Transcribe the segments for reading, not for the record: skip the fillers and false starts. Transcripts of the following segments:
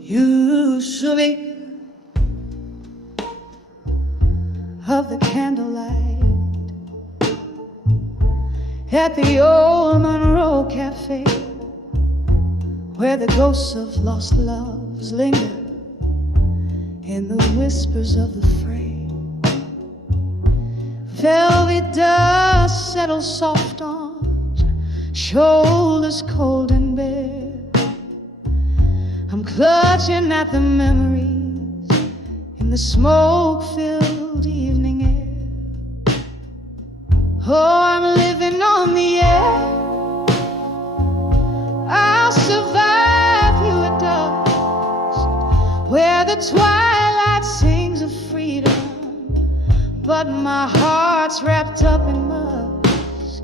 Usually of the candlelight at the old Monroe Cafe, where the ghosts of lost loves linger in the whispers of the fray. Velvet dust settles soft on shoulders cold and bare. I'm clutching at the memories in the smoke-filled evening air. Oh, I'm living on the edge. I'll survive you at dusk, where the twilight sings of freedom, but my heart's wrapped up in musk.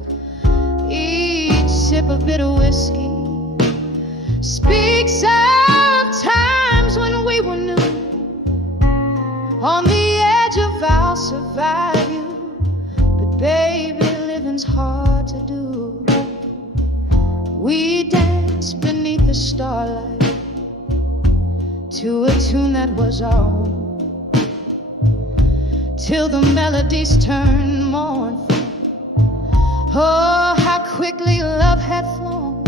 Each sip of bitter whiskey speaks of times when we were new. On the edge of I'll survive you, but baby, living's hard to do. We danced beneath the starlight to a tune that was our own, till the melodies turned mournful. Oh, how quickly love had flown.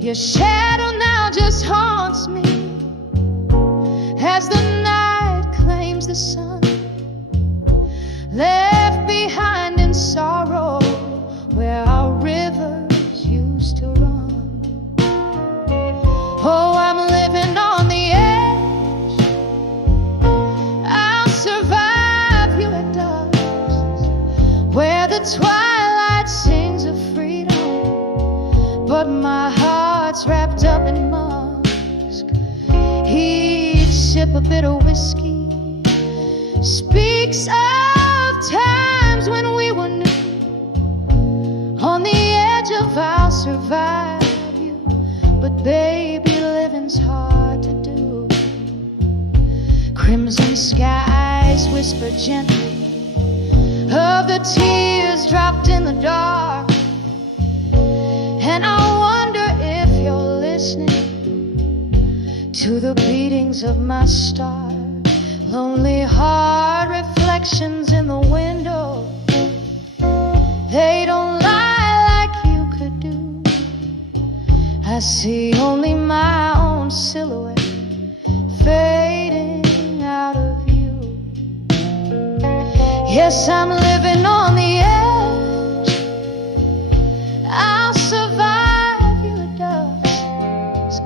Your shadow now just haunts me as the night claims the sun, left behind in sorrow where our rivers used to run. Oh, I'm living on the edge. I'll survive you at dusk, where the twilight sings of freedom, but my heart's wrapped up in musk. Each sip of bitter whiskey speaks of times when we were new. On the edge of I'll survive you, but baby, living's hard to do. Crimson skies whisper gently of the tears dropped in the dark, and I wonder if you're listening to the beatings of my star. Lonely heart reflections in the window, they don't lie like you could do. I see only my own silhouette fading out of you. Yes, I'm living on the edge. I'll survive you at dusk,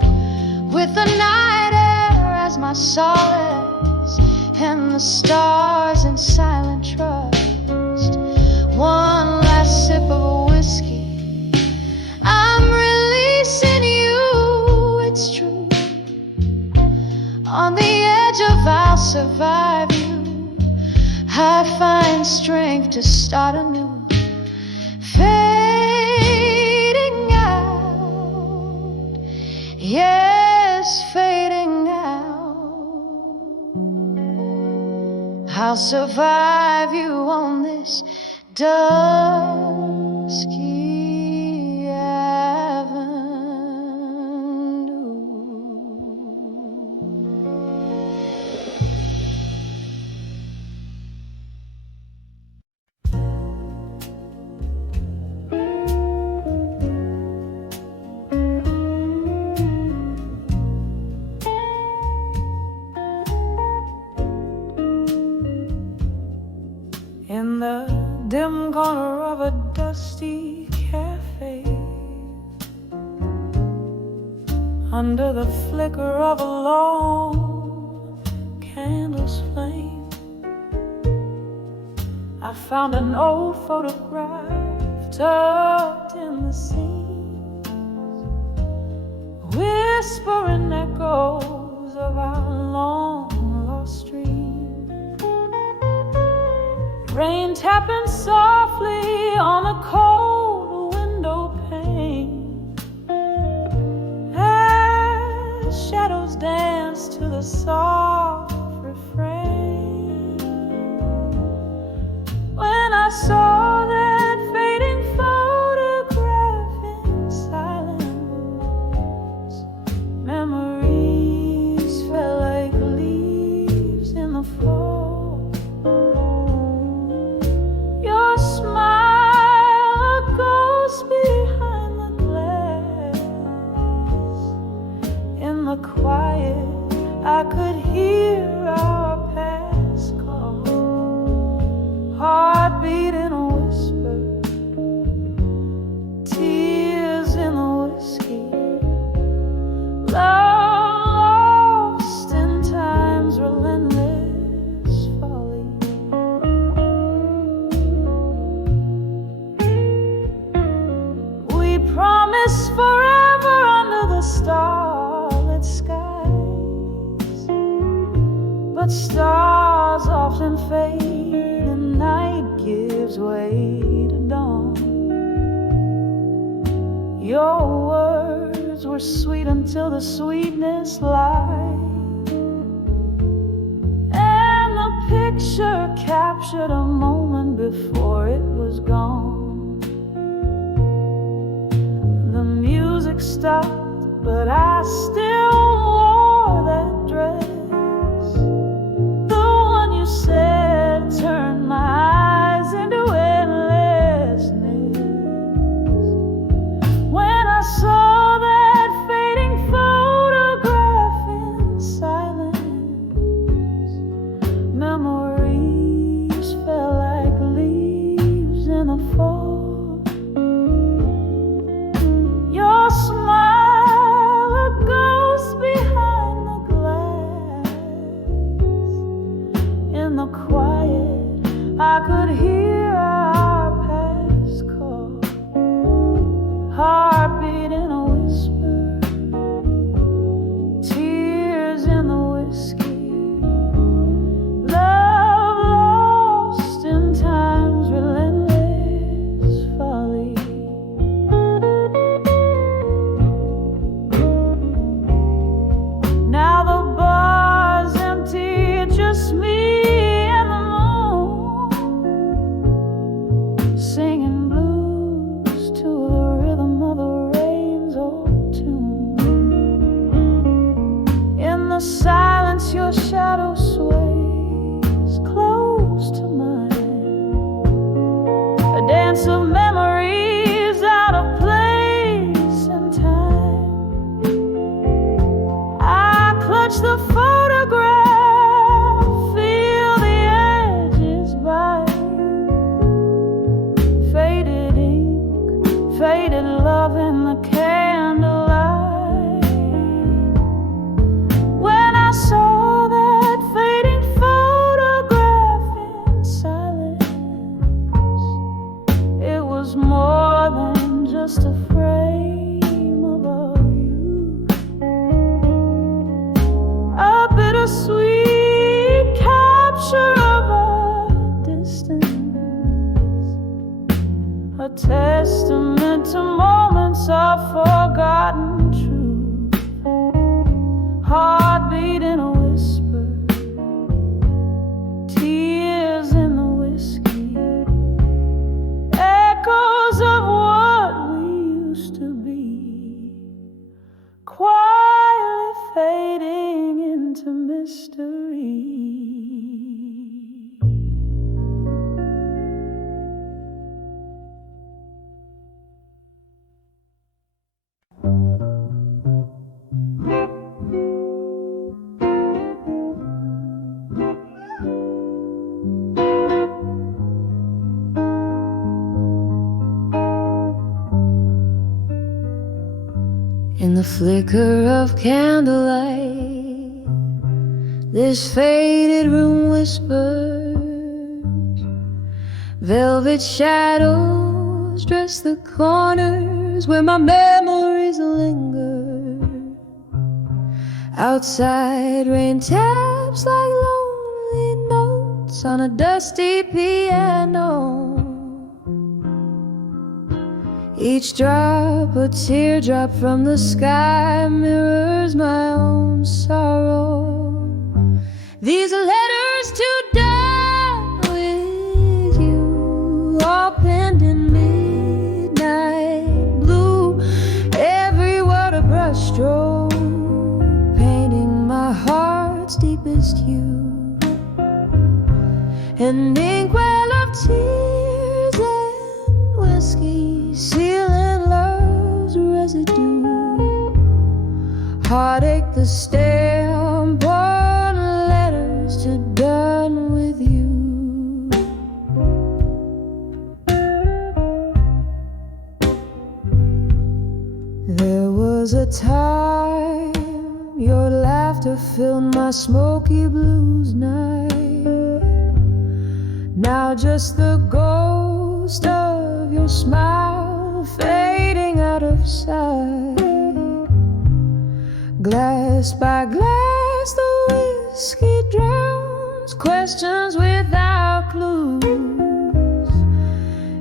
with the night air as my solace and the stars in silent trust. One last sip of a whiskey, I'm releasing you, it's true. On the edge of I'll survive you, I find strength to start anew. Fading out, yes, fading out. I'll survive you on this dusky avenue. In the dim corner of a dusty cafe, under the flicker of a long candle's flame, I found an old photograph tucked in the seams, whispering echoes of our long lost dreams. Rain tapping softly on a cold window pane, as shadows dance to the soft refrain. When I saw that fading photograph bliss forever under the starlit skies. But stars often fade and night gives way to dawn. Your words were sweet until the sweetness lied, and the picture captured a moment before it was gone. The music stopped, but I still wore that dress, the one you said turned my eyes into endlessness. When I saw that fading photograph in silence, memories fell like leaves in the fall. Your smile, a ghost behind the glass. In the quiet, I could hear our past call. Heartbeat in a whisper, tears in the whiskey, love lost in time's relentless folly. Now the bar's empty, just me and the moon, singing blues to the rhythm of the rain's old tune. In the silence, your shadow sways close to mine, a dance of memories out of place and time. I clutch the photograph, feel the edges bite, faded ink, faded love in the candlelight. When I saw that fading photograph in silence, it was more than just a frame of our youth, a bittersweet capture of our distance, a testament to moments of forgotten truth. Heartbeat in a whisper, tears in the whiskey, echoes of what we used to be, quietly fading into mystery. In the flicker of candlelight, this faded room whispers, velvet shadows dress the corners where my memories linger. Outside, rain taps like lonely notes on a dusty piano. Each drop, a teardrop from the sky, mirrors my own sorrow. These are letters to die with you, all penned in midnight blue. Every word a brushstroke, painting my heart's deepest hue. An inkwell of tears and whiskey, sealing love's residue. Heartache, the stamp on letters to done with you. There was a time your laughter filled my smoky blues night. Now just the ghost of your smile fading out of side. Glass by glass, the whiskey drowns questions without clues.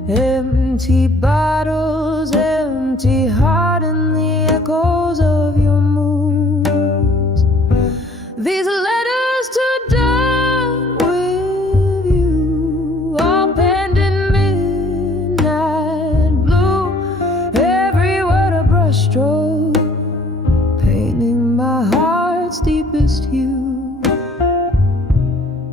Empty bottles, empty heart, and the echoes of your moods. These letters to done with you, all penned in midnight blue. Every word a brushstroke, painting my heart's deepest hue.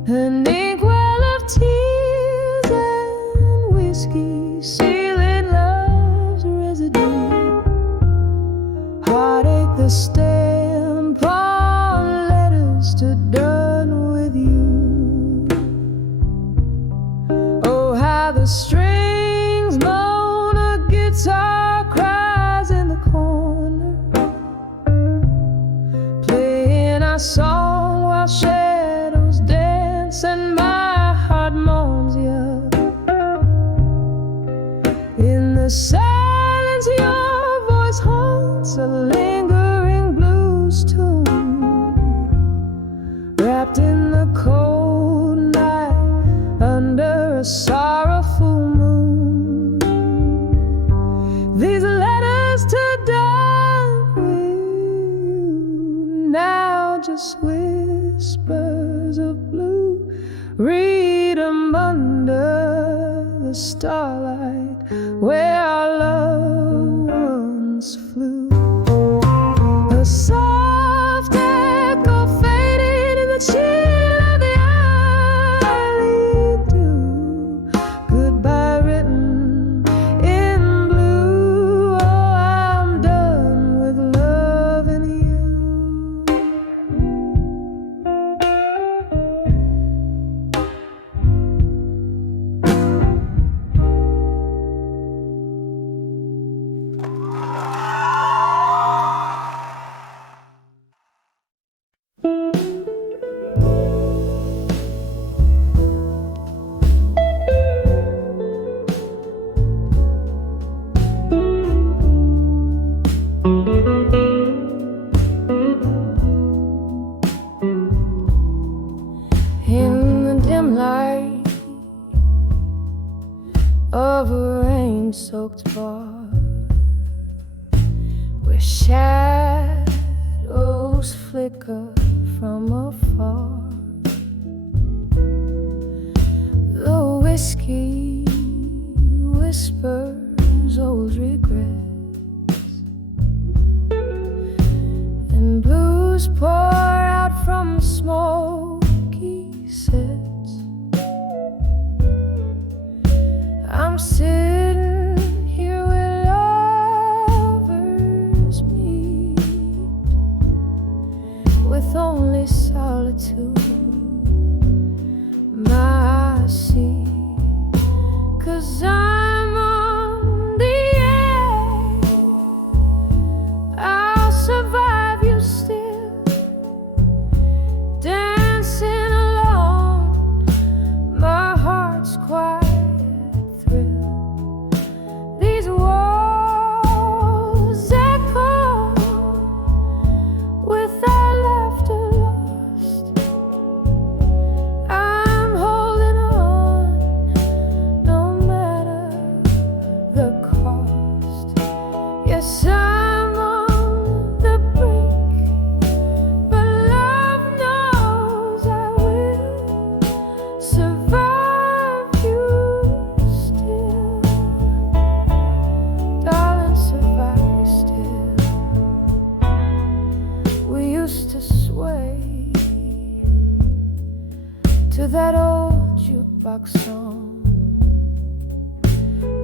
An inkwell of tears and whiskey, sealing love's residue. Heartache, the stamp on letters to done with you. Oh, how the strings moan, a guitar cries in the corner, playing our song while shadows dance and my heart moans you. In the silence your voice haunts a lingering blues tune, wrapped in the cold night under a sorrowful moon. These letters to done with you, now just whispers of blue. Read 'em under the starlight where our loved ones flew. A soft echo faded in the chill of the alley dew. Goodbye written in blue. Oh, I'm done with loving you. In the dim light of a rain-soaked bar, where shadows flicker from afar, the whiskey whispers old regrets, and blues pour out from smoky sets. I'm sitting here where lovers meet, with only solitude my seat. 'Cause I'm on the edge, I'll survive you still, dancing along my heart's quiet thrill. These walls echo with our laughter lost. I'm holding on no matter the cost. Yes, I'm on the brink, but love knows I will survive you still. Darling, survive you still. We used to sway to that old jukebox song,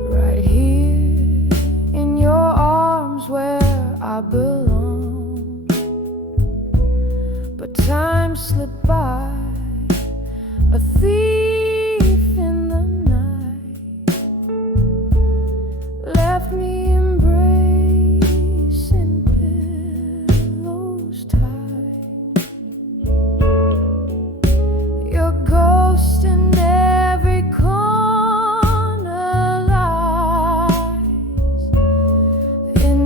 right here in your arms where I belong. But time slipped by, a thief in the night, left me embracing pillows tight. Your ghost in every corner lies, in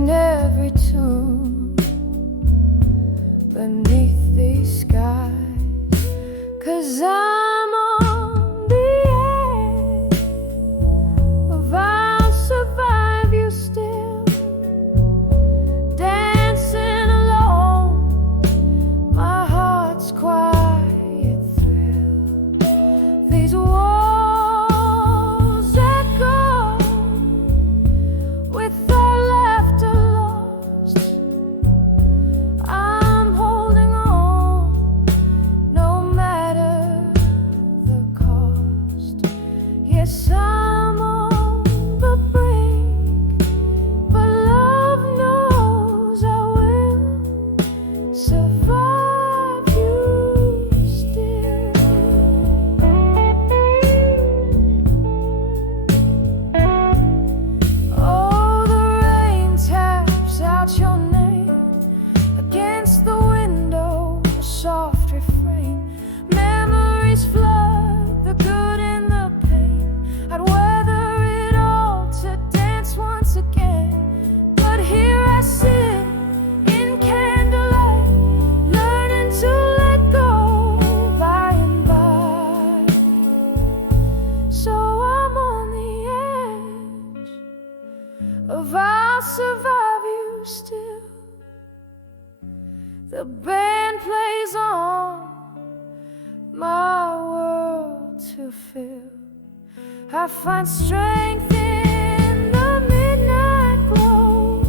of I'll survive you still. The band plays on, my world to fill. I find strength in the midnight glow,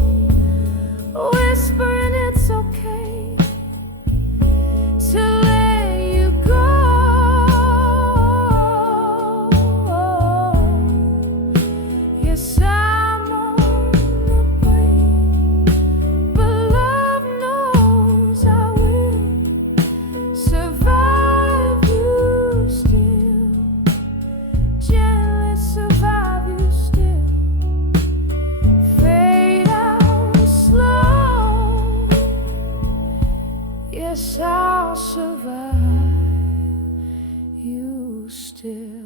whispering it's okay to let you go. Yes, I'm on the brink, but love knows I will survive you still. Gently survive you still. Fade out slow. Yes, I'll survive you still.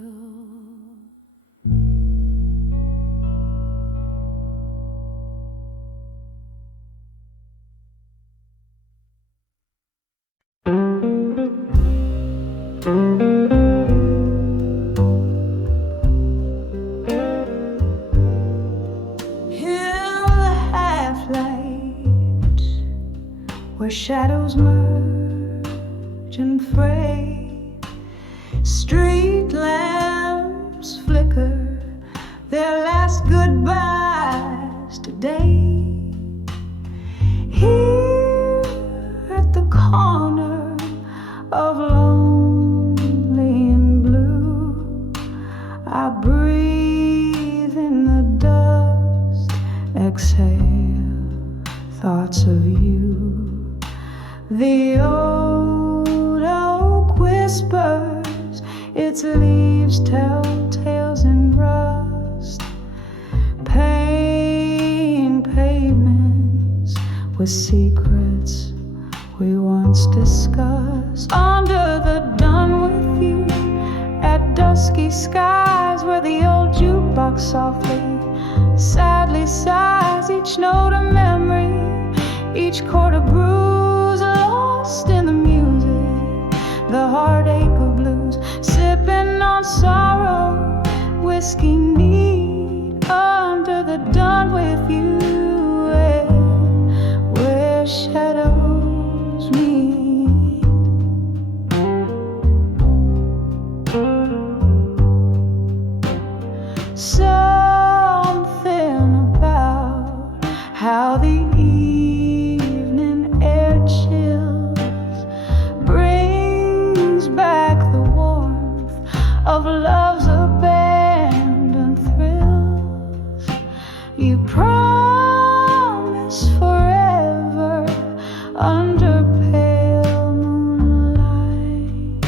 Where shadows merge and fray, street lamps flicker their last goodbyes today. Here at the corner of lonely and blue, I breathe in the dust, exhale thoughts of you. The old oak whispers, its leaves tell tales in rust. Pain pavements with secrets we once discussed. Under the dawn with you, at dusky skies, where the old jukebox softly, sadly sighs. Each note a memory, each chord a bruise, lost in the music, the heartache of blues. Sipping on sorrow, whiskey neat, under the dawn with you, where shadows meet. Something about how the of love's abandoned thrills. You promise forever under pale moonlight.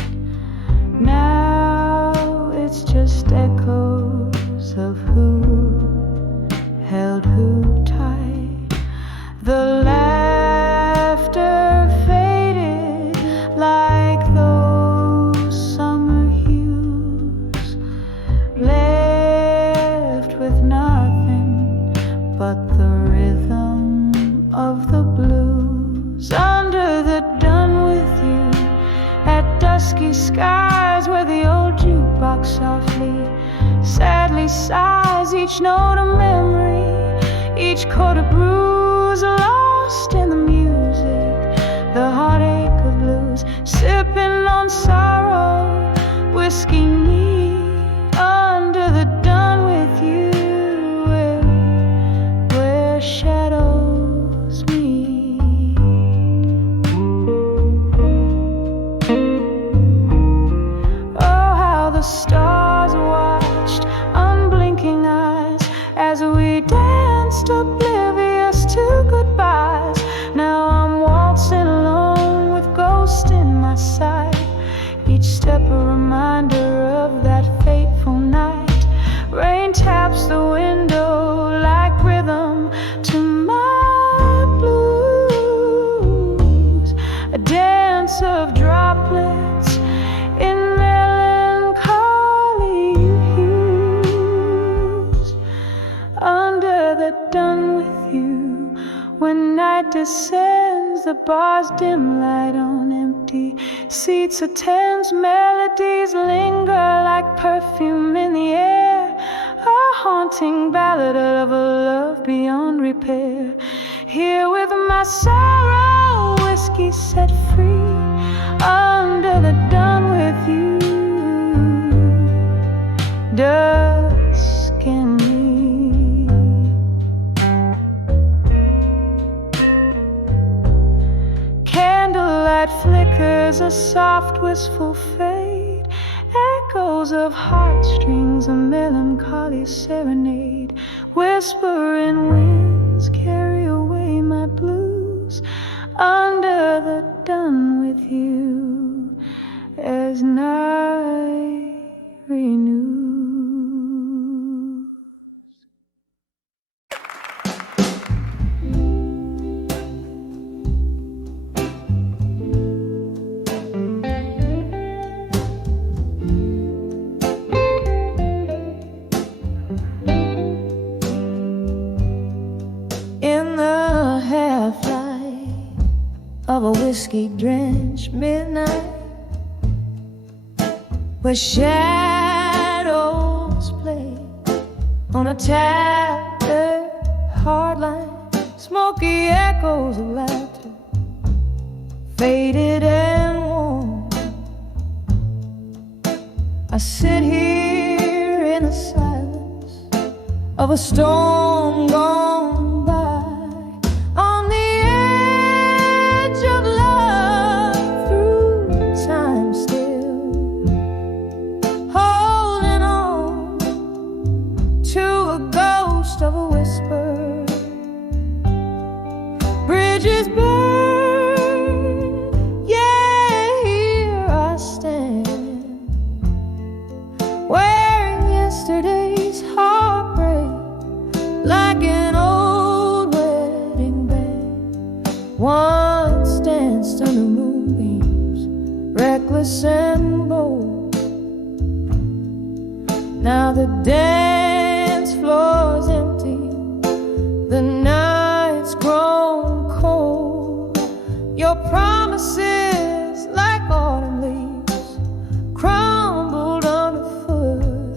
Now it's just echoes of who held who tight. The laughter faded like those summer hues, left with nothing but the rhythm of the blues. Under the dawn with you, at dusky skies, where the old jukebox softly, sadly sighs. Each note a memory, each chord a bruise, lost in the music, the heartache of blues. Sipping on sorrow, whiskey neat, under the dawn with you, where shadows meet. Oh, how the stars watched, unblinking eyes, as we danced oblivious to goodbyes. Now I'm waltzing alone with ghosts in my sight, each step a reminder of that fateful night. Rain taps the window like rhythm to my blues, a dance of droplets in melancholy hues. Under the dawn with you, when night descends, the bar's dim light on empty seats attends. Melodies linger like perfume in the air, a haunting ballad of a love beyond repair. Here with my sorrow, whiskey set free, under the dawn with you, dusk and me. Candlelight flickers, a soft wistful fade, echoes of heartstrings, a melancholy serenade. Whispering winds carry away my blues, under the dawn with you, as night renews. Of a whiskey-drenched midnight, where shadows play on a tattered hardline, smoky echoes of laughter, faded and warm. I sit here in the silence of a storm gone by, on the of a whisper. Bridges burn, yeah, here I stand, wearing yesterday's heartbreak like an old wedding band. Once danced under moonbeams, reckless and bold. Now the dance floor's empty, the night's grown cold. Your promises, like autumn leaves, crumbled underfoot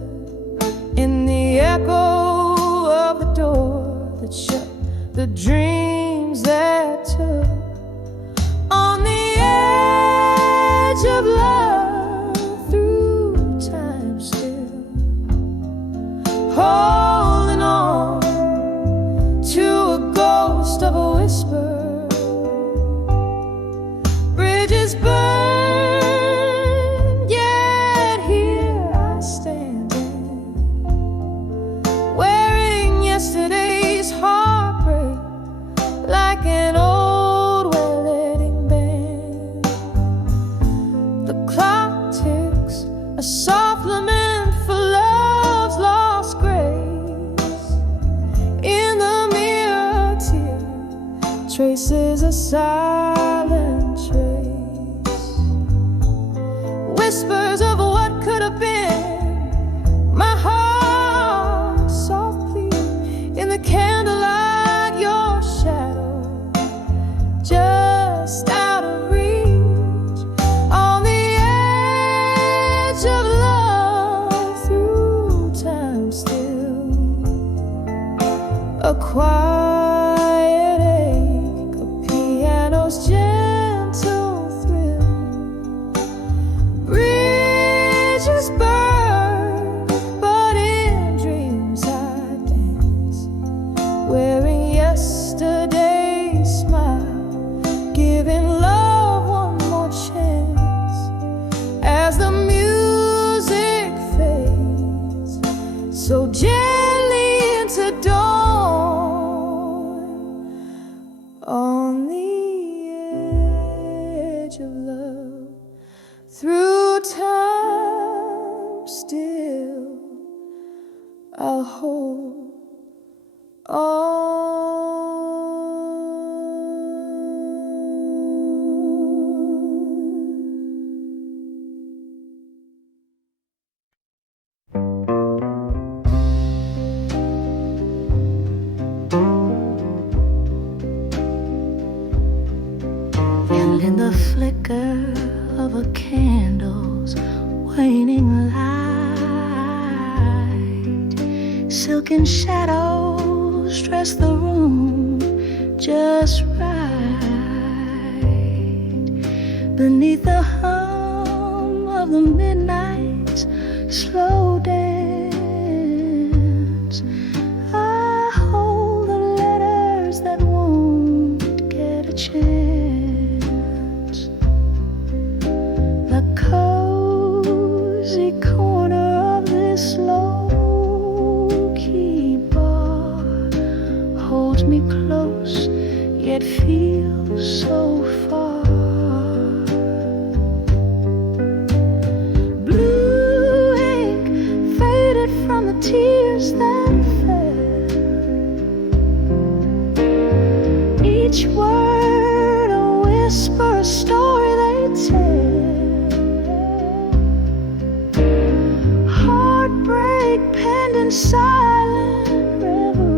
in the echo of the door that shut, the dreams that took. On the edge of love, through time still, holding on to a ghost of a whisper. Bridges burn, yet here I stand, wearing yesterday's heartbreak like an old wedding band. The clock ticks, a soft lament for love's lost grace. In the mirror, tear traces a silent trace. Whispers of what could have been. My heart softly in the candlelight, your shadow just out of reach. On the edge of love, through time still, a quiet ache, a piano's gentle thrill. Bridges burn, but in dreams I dance, wearing yesterday's smile, giving love one more chance. As the music fades so gently into dawn, on the edge of love, through time still, I'll hold on. And in the flicker of a candle's waning light, silken shadows stretch impress the room just right. Beneath the hum of the midnight slow dance, I hold the letters that won't get a chance. The cozy corner of this low key bar holds me close, yet feels so far. Blue ink faded from the tears that fell. Each word a whisper, a story they tell. Heartbreak penned in silent reverie.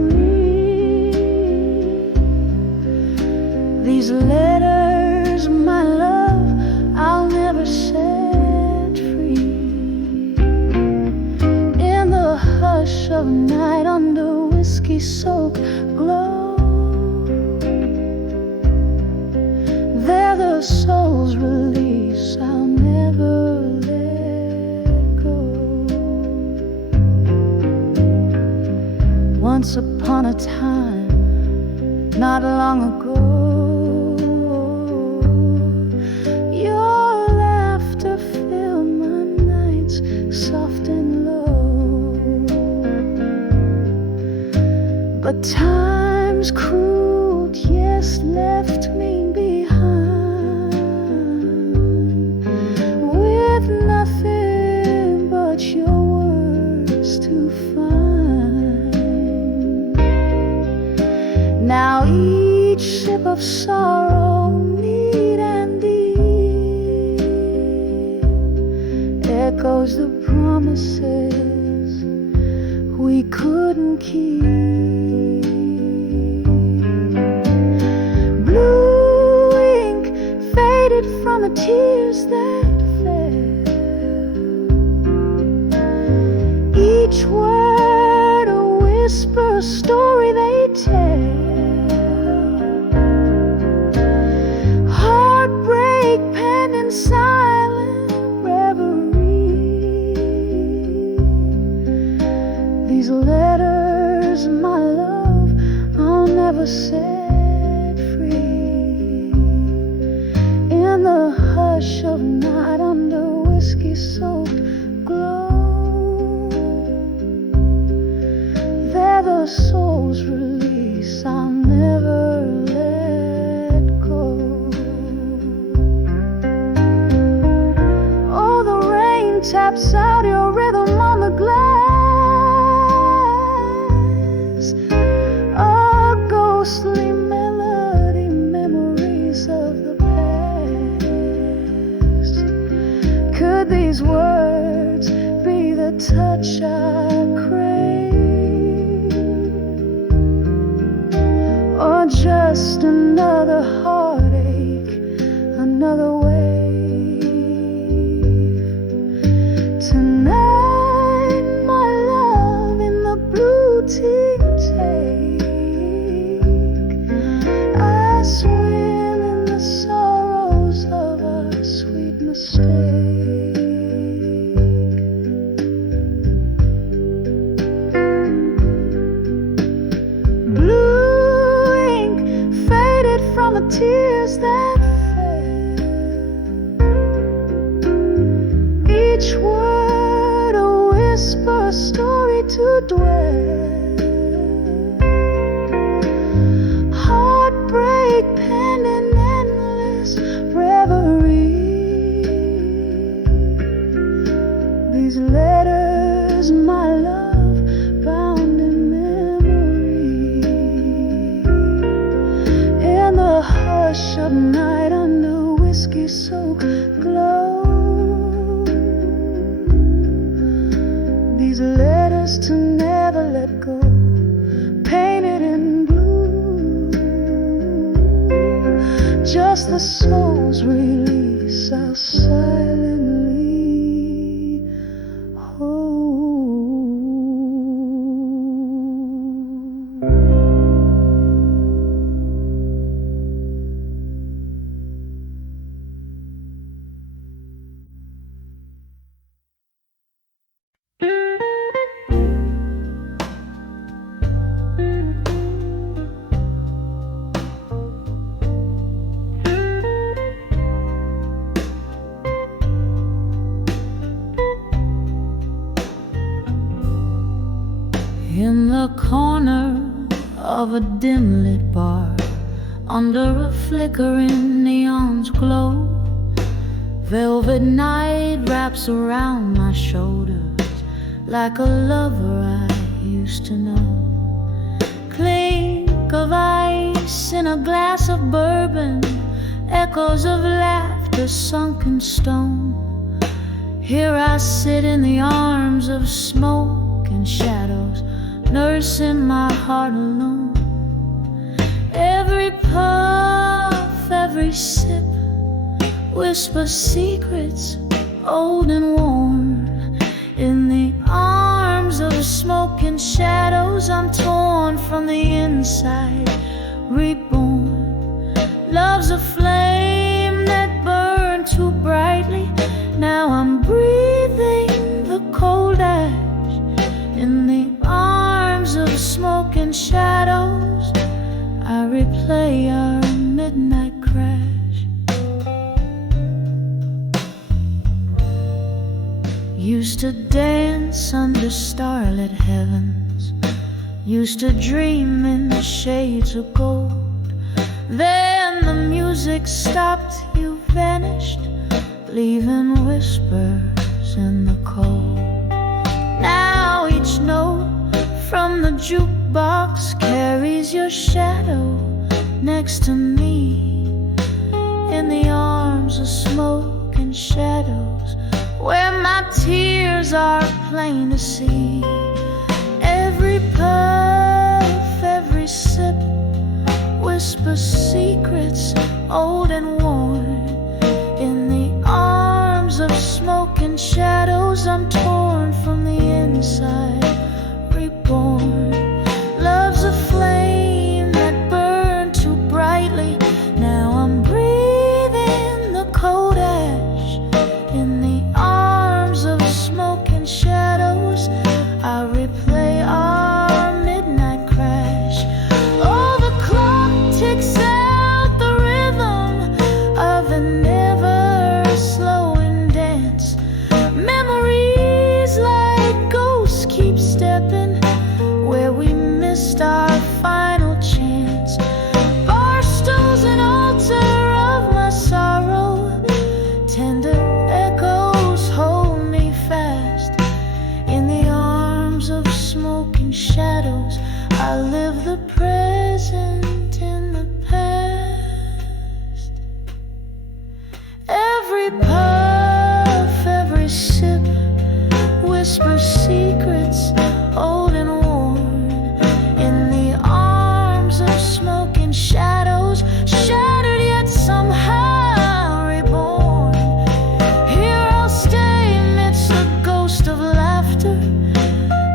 These letters, my love, I'll never set free. In the hush of night, under whiskey-soaked glow, they're the soul's release, I'll never let go. Once upon a time, not long ago, your laughter filled my nights soft and low. But time's cruel, yes, left me behind with nothing but your words to find. Now each sip of sorrow, neat and deep, echoes the promises we couldn't keep. Blue ink faded from the tears that fell. Each word a whisper, a story they tell. Heartbreak penned in silent reverie. These letters, my love, I'll never set free. In the hush of night, under whiskey-soaked glow, they're the soul's release, I'll never let go. Oh, the rain taps out your rhythm on the glass, a ghostly melody, memories of the past. Could these words be the touch I crave, or just another heartache, another wave? Tonight, my love, in the blue tea take, I swim in the sorrows of our sweet mistake. Blue ink faded from the tears that fell. Each word a whisper, a story to dwell. Heartbreak penned in endless reverie. These letters, my love, bound in memory. In the hush of night, under whiskey-soaked glow, these letters to never let go, painted in blue, just the soul's release, I'll silently hold. the corner of a dim lit bar, under a flickering neon's glow. Velvet night wraps around my shoulders like a lover I used to know. Clink of ice in a glass of bourbon, echoes of laughter sunk in stone. Here I sit in the arms of smoke and shadows, nursing my heart alone. Every puff, every sip whispers secrets old and worn. In the arms of smoke and shadows, I'm torn from the inside, reborn. Love's a flame that burned too brightly. Now I'm breathing the cold ash. In the arms of smoke and shadows, I replay our midnight crash. Used to dance under starlit heavens, used to dream in the shades of gold. Then the music stopped, you vanished, leaving whispers in the cold. Now each note from the jukebox carries your shadow next to me. In the arms of smoke and shadows, where my tears are plain to see. Every puff, every sip whispers secrets old and worn. In the arms of smoke and shadows, I'm torn from the inside, reborn. Love's a flame that burned too brightly. Now I'm breathing the cold ash. In the arms of smoke and shadows, I replay our midnight crash. Oh, the clock ticks out the rhythm of the never slowing dance. Memories like ghosts keep stepping where we missed our final chance. Bar stools, an altar of my sorrow, tender echoes hold me fast. In the arms of smoke and shadows, I live the present in the past. Every puff, every sip whispers secrets old and worn. In the arms of smoke and shadows, shattered yet somehow reborn. Here I'll stay amidst the ghost of laughter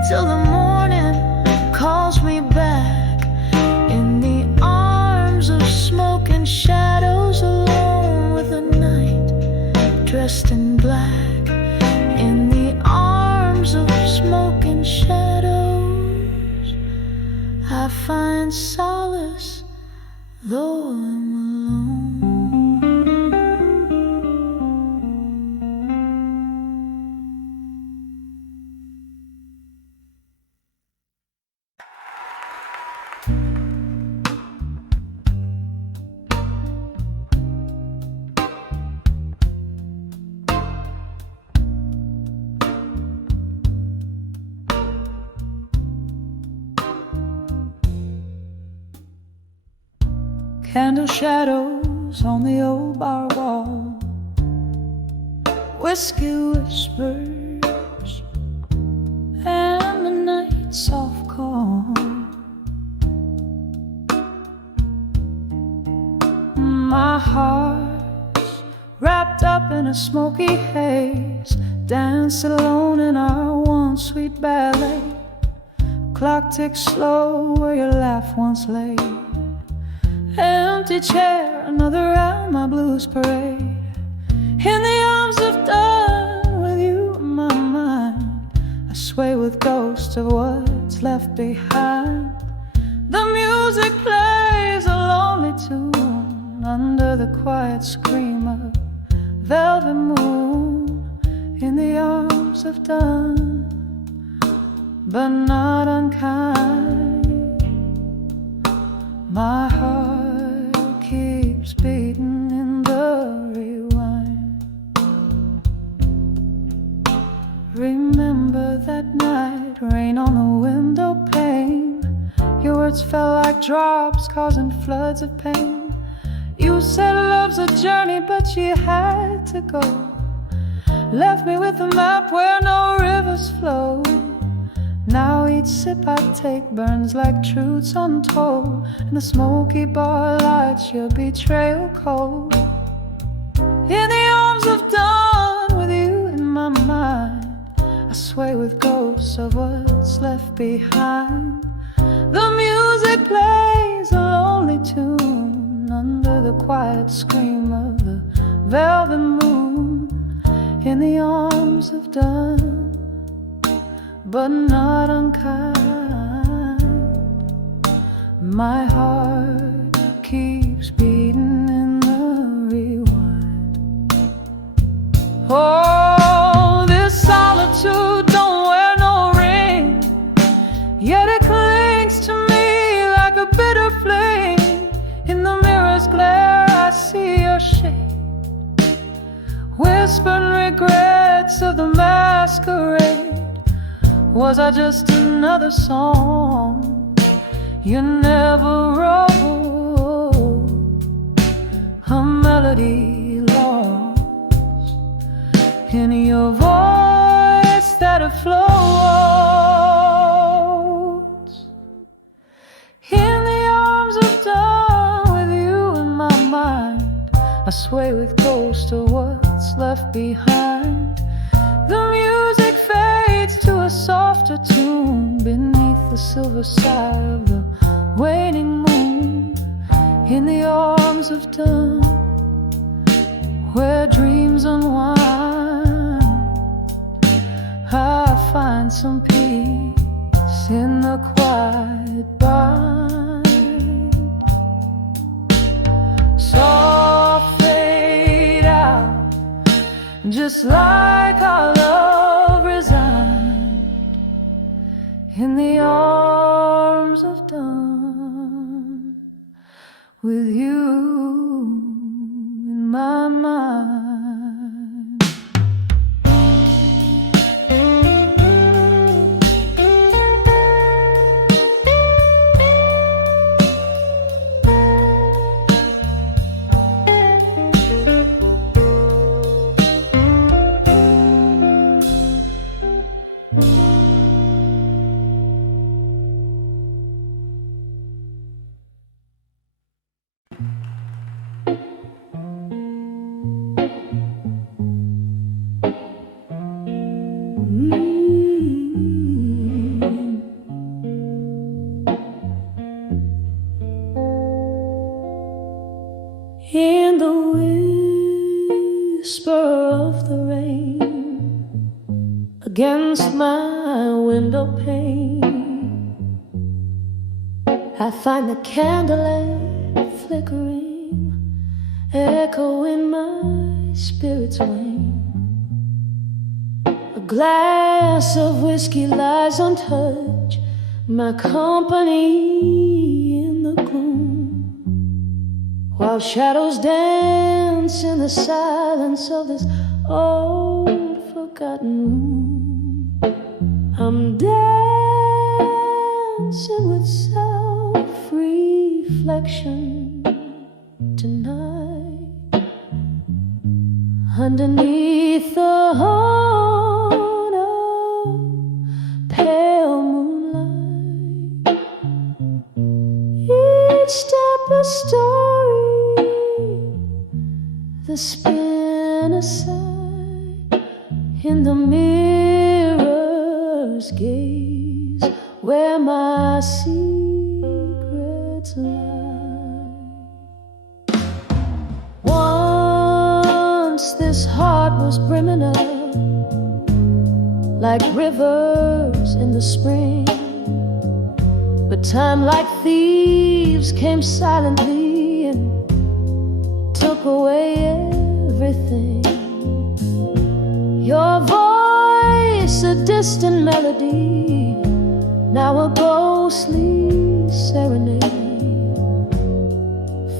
till the morning calls me back. In the arms of smoke and shadows, alone with the night dressed in black. In the arms of smoke and shadows, I find solace though I'm alone. Candle shadows on the old bar wall, whiskey whispers, and the night's soft call. My heart's wrapped up in a smoky haze, dance alone in our one sweet ballet. Clock ticks slow where your laugh once lay. Empty chair, another round my blues parade. In the arms of dawn with you in my mind, I sway with ghosts of what's left behind. The music plays a lonely tune under the quiet scream of velvet moon. In the arms of dawn, but not unkind. My heart keeps beating in the rewind. Remember that night, rain on the window pane. Your words fell like drops, causing floods of pain. You said love's a journey, but you had to go. Left me with a map where no rivers flow. Now each sip I take burns like truths untold, and the smoky bar lights your betrayal cold. In the arms of dawn, with you in my mind, I sway with ghosts of what's left behind. The music plays a lonely tune under the quiet scream of the velvet moon. In the arms of dawn, but not unkind. My heart keeps beating in the rewind. Oh, this solitude don't wear no ring, yet it clings to me like a bitter flame. In the mirror's glare I see your shape, whispered regrets of the masquerade. Was I just another song you never wrote? A melody lost in your voice that it floats. In the arms of dawn, with you in my mind, I sway with ghosts of what's left behind. The music fades to a softer tune beneath the silver side of the waning moon. In the arms of dawn, where dreams unwind, I find some peace in the quiet bind. Soft fade out, just like our love resigned in the arms of dawn, with you in my mind. In the whisper of the rain against my window pane, I find the candlelight flickering, echoing my spirit's wane. A glass of whiskey lies untouched, my company in the gloom, while shadows dance in the silence of this old forgotten room. I'm dancing with self-reflection tonight, underneath the horn of pale moonlight. Each step a story, the spin aside in the mirror's gaze, where my secrets lie. Once this heart was brimming up like rivers in the spring, but time like thieves came silently and took away everything. Your voice, a distant melody, now a ghostly serenade,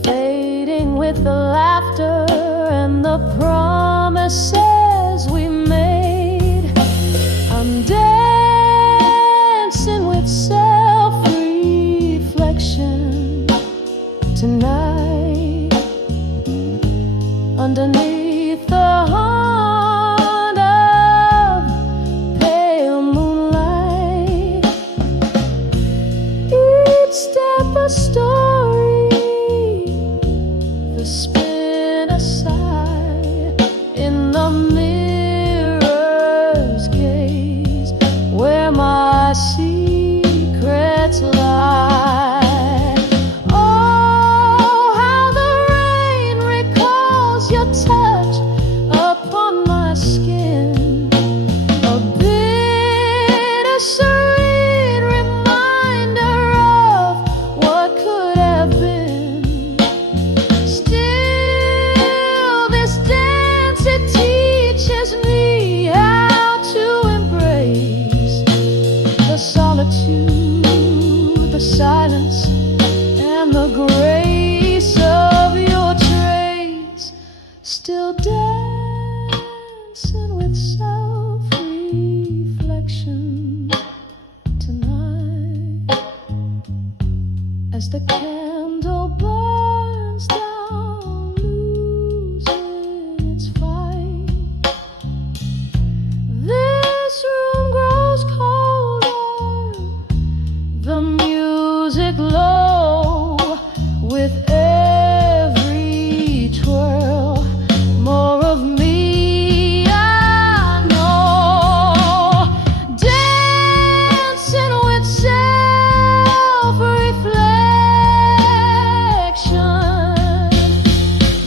fading with the laughter and the promises we made. I'm dancing with self-reflection tonight, underneath the haunt of pale moonlight. Each step a story, the spin aside in the mirror's gaze, where my secrets lie. Your touch upon my skin, a bittersweet reminder of what could have been. Still, this dance, it teaches me how to embrace the solitude, the silence, and the grace of your trace. Still dancing with self-reflection tonight, as the candle burns down, losing its fight. This room grows colder, the music low, with every twirl. More of me, I know. Dancing with self-reflection,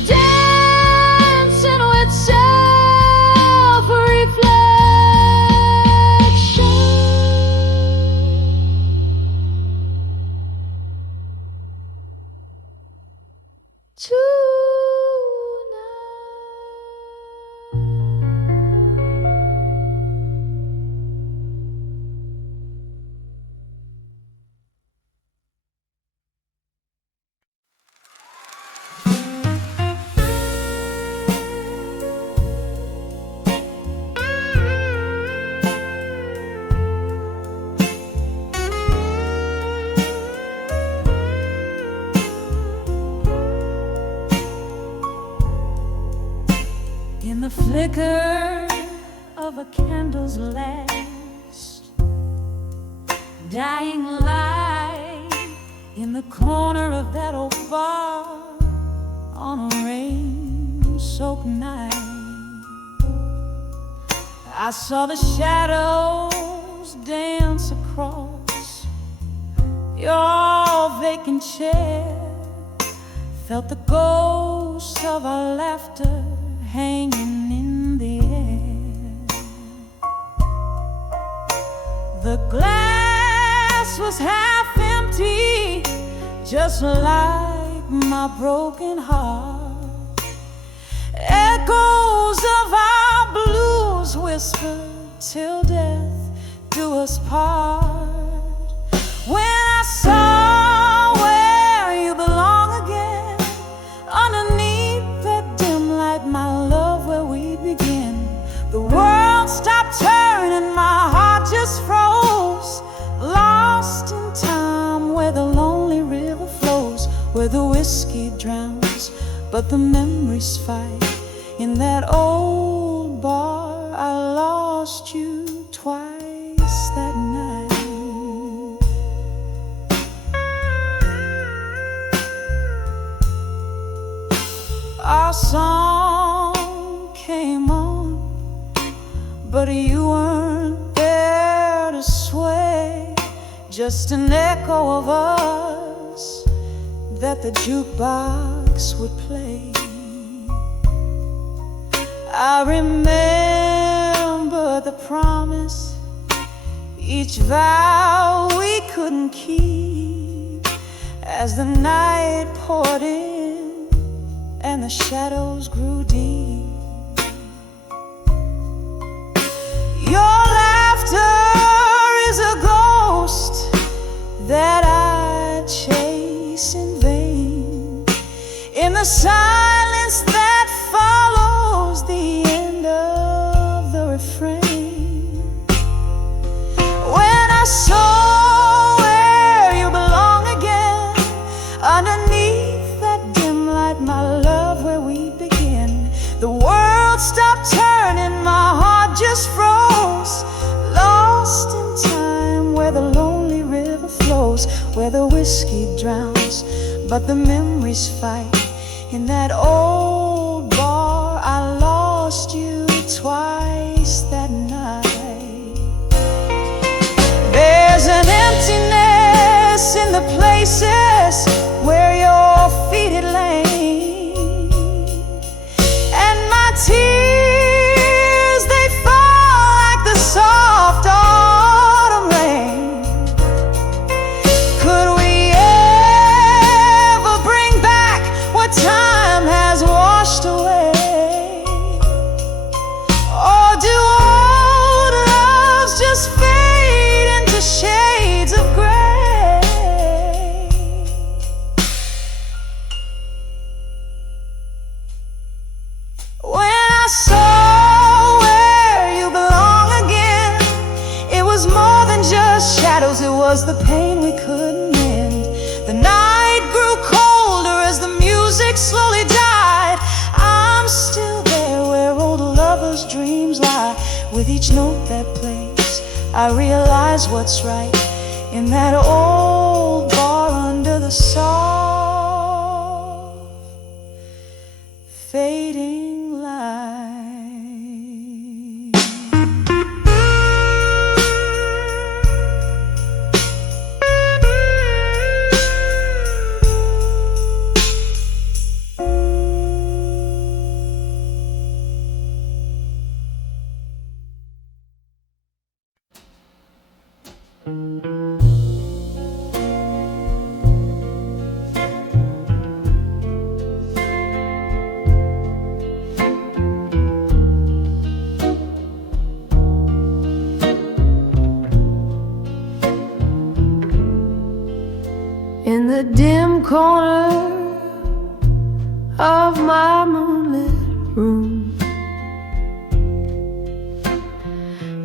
dancing with self-reflection. In the flicker of a candle's last dying light, in the corner of that old bar on a rain-soaked night, I saw the shadows dance across your vacant chair, felt the ghost of our laughter hanging in the air. The glass was half empty, just like my broken heart. Echoes of our blues whispered till death do us part. When I saw where you belong again, underneath that dim light, my love, where we'd begin, the world stopped turning, my heart just froze, lost in time where the lonely river flows, where the whiskey drowns but the memories fight. In that old bar I lost you twice that night. Our song came on, but you weren't there to sway, just an echo of us that the jukebox would play. I remember the promise, each vow we couldn't keep, as the night poured in and the shadows grew deep. Your laughter is a ghost the silence that follows the end of the refrain. When I saw where you belong again, underneath that dim light, my love, where we begin, the world stopped turning, my heart just froze, lost in time where the lonely river flows, where the whiskey drowns but the memories fight. In that old bar I lost you twice that night. There's an emptiness in the places where your feet had lain, and my tears, they fall like the soft autumn rain. Could we ever bring back what time has washed away? Or do old loves just fade into shades of gray? When I saw where you belong again, it was more than just shadows, it was the pain we couldn't mend. The night grew colder as the music slowly died. I'm still there where old lovers' dreams lie. With each note that plays, I realize what's right in that old bar under the soft fading light. In the dim corner of my moonlit room,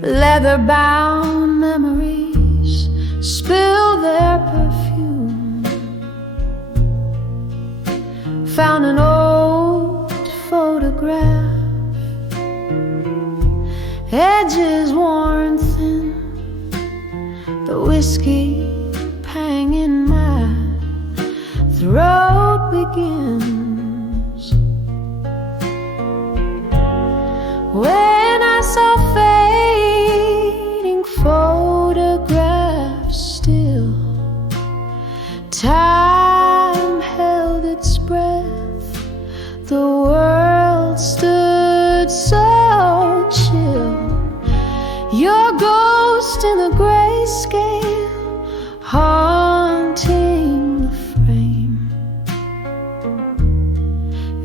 leather-bound memories spill their perfume. Found an old photograph, edges worn thin, the whiskey pang in my throat begins. When I saw fading photographs still, time held its breath, the world stood so chill. Your ghost in the grayscale haunting the frame,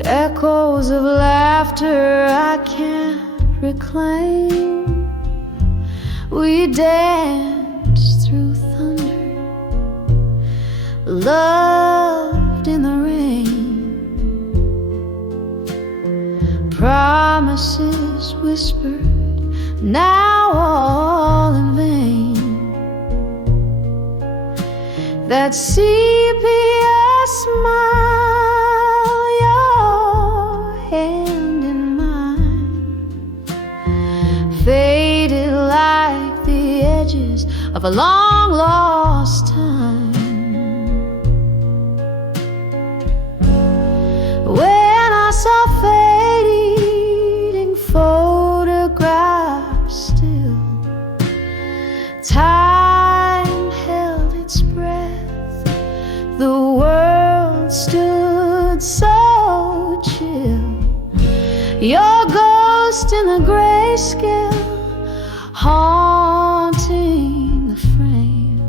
echoes of laughter I can't reclaim. We danced through thunder, loved in the rain, promises whispered, now all in vain. That sepia smile, your hand in mine, faded like the edges of a long lost time. When I saw fading photographs still, time held its breath, the world stood so chill. Your ghost in the grayscale haunting the frame,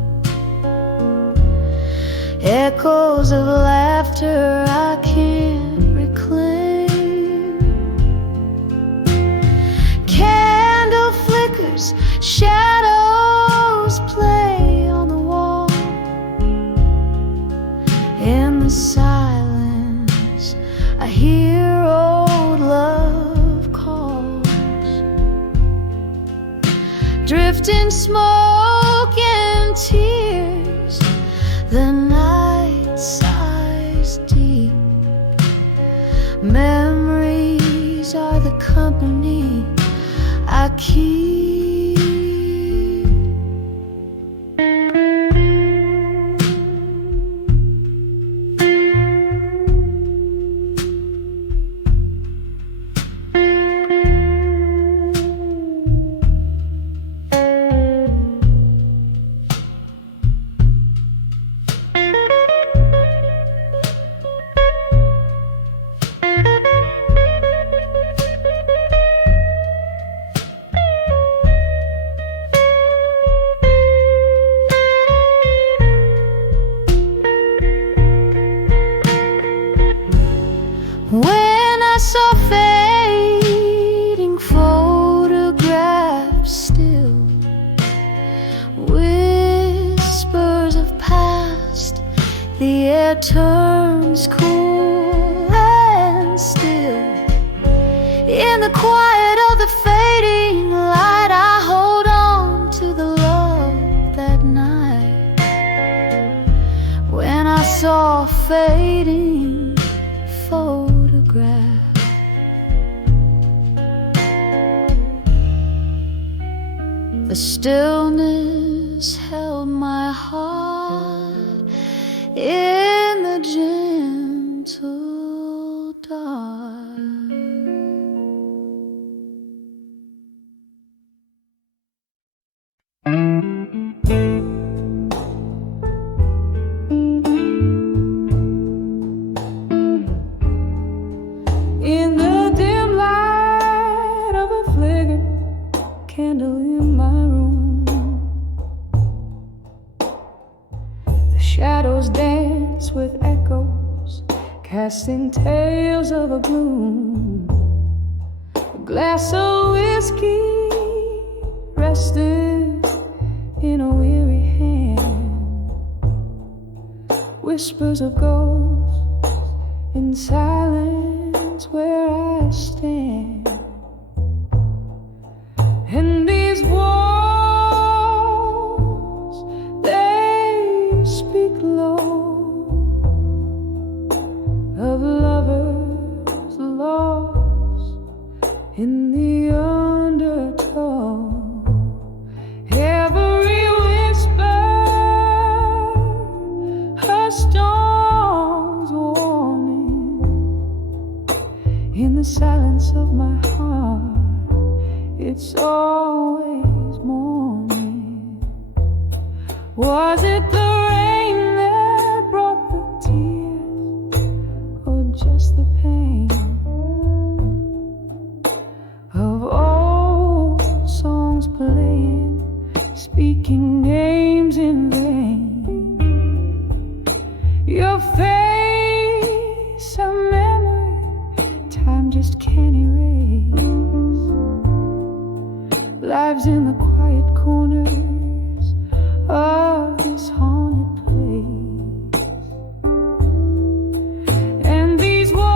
echoes of laughter I can't reclaim. Candle flickers, shadows play on the wall. In the silence hear old love calls, drifting smoke and tears. The night sighs deep. Memories are the company I keep. When I saw fading photographs still, whispers of past, the air turns cool and still. In the quiet of the fading light, I hold on to the love that night. When I saw fading photograph, the stillness held my heart in the gentle dark. In the dim light of a flicker candle in my room, the shadows dance with echoes, casting tales of a gloom. A glass of whiskey resting in a weary hand, whispers of ghosts in silence where I stand. And these walls, they speak low of lovers lost in the undertow. Every whisper, a storm's warning. In the silence of my heart, it's always morning. Was it the rain that brought the tears, or just the pain of old songs playing, speaking names in vain? Your face, a memory time just can't erase. Lives in the quiet corners of this haunted place. And these walls,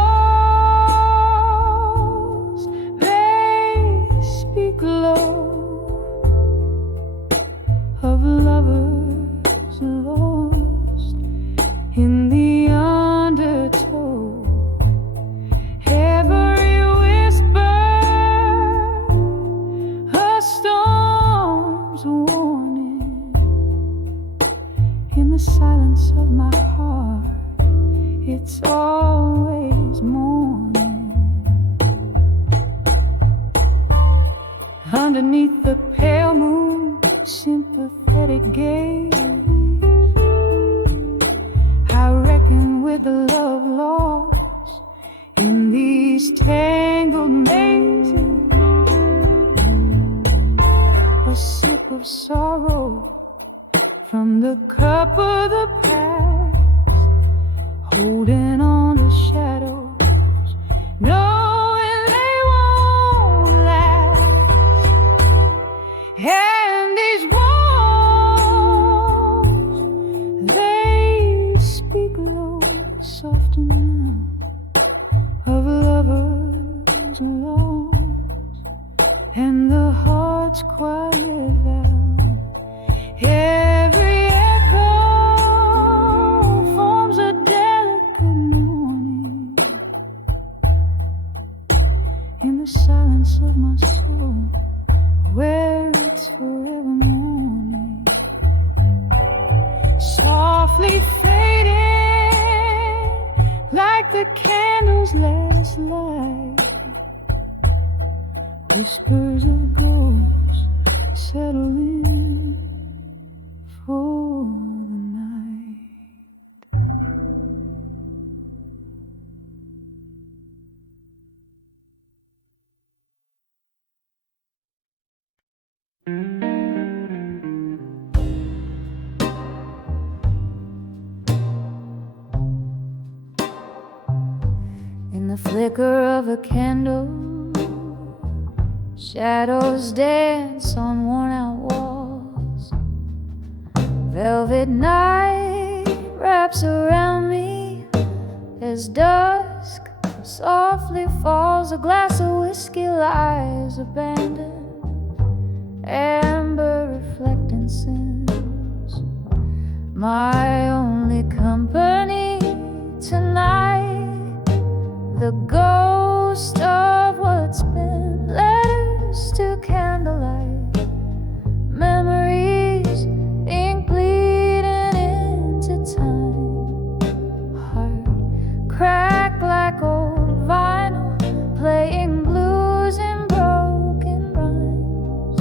they speak low of lovers lost in the undertow. Every whisper, a storm's warning. In the silence of my heart, it's always morning. Underneath the pale moon, sympathetic gaze, I reckon with the love lost in these tangled mazes. A sip of sorrow from the cup of the past, holding on to shadows, knowing they won't last. And these walls, they speak low, soft and numb of lovers alone, and the heart's quiet vow. Every echo forms a delicate mourning in the silence of my soul, where it's forever morning, softly fading like the candle's last light. Whispers of ghosts settling for the night. In the flicker of a candle, shadows dance on worn-out walls. Velvet night wraps around me as dusk softly falls. A glass of whiskey lies abandoned, amber reflecting sins. My only company tonight, the ghost of what's been. Letters to candlelight, memories, ink bleeding into time. Heart cracked like old vinyl, playing blues in broken rhymes.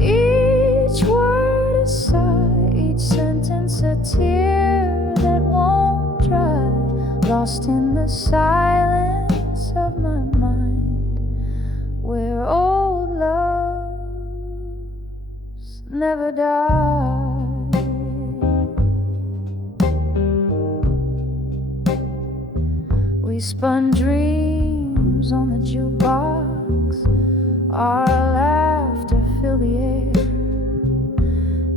Each word a sigh, each sentence a tear that won't dry, lost in the silence of my mind, where old loves never die. We spun dreams on the jukebox, our laughter filled the air.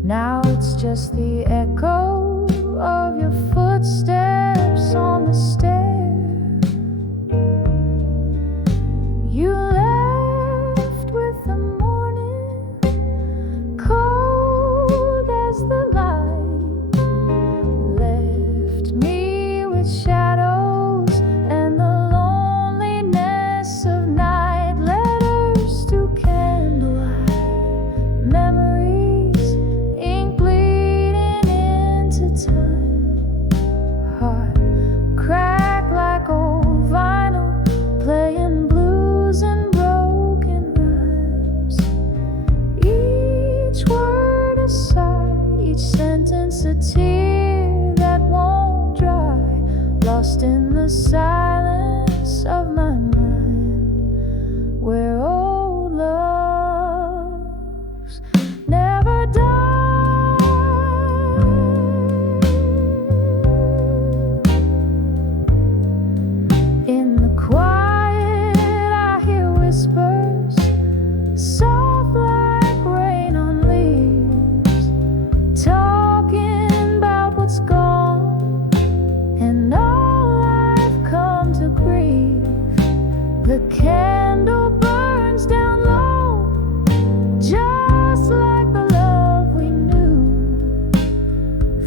Now it's just the echo of your footsteps on the stair. You left with the morning, cold as the light, left me with shadows and the loneliness of night. Letters to candlelight, memories, ink bleeding into time. Heart cracked like old vinyl, playing blues and broken rhymes. Each word a sigh, each sentence a tear that won't dry, lost in the silence of my mind, where old loves never die. In the quiet I hear whispers, soft like rain on leaves, talking about what's gone and all I've come to grieve. The candle burns down low, just like the love we knew,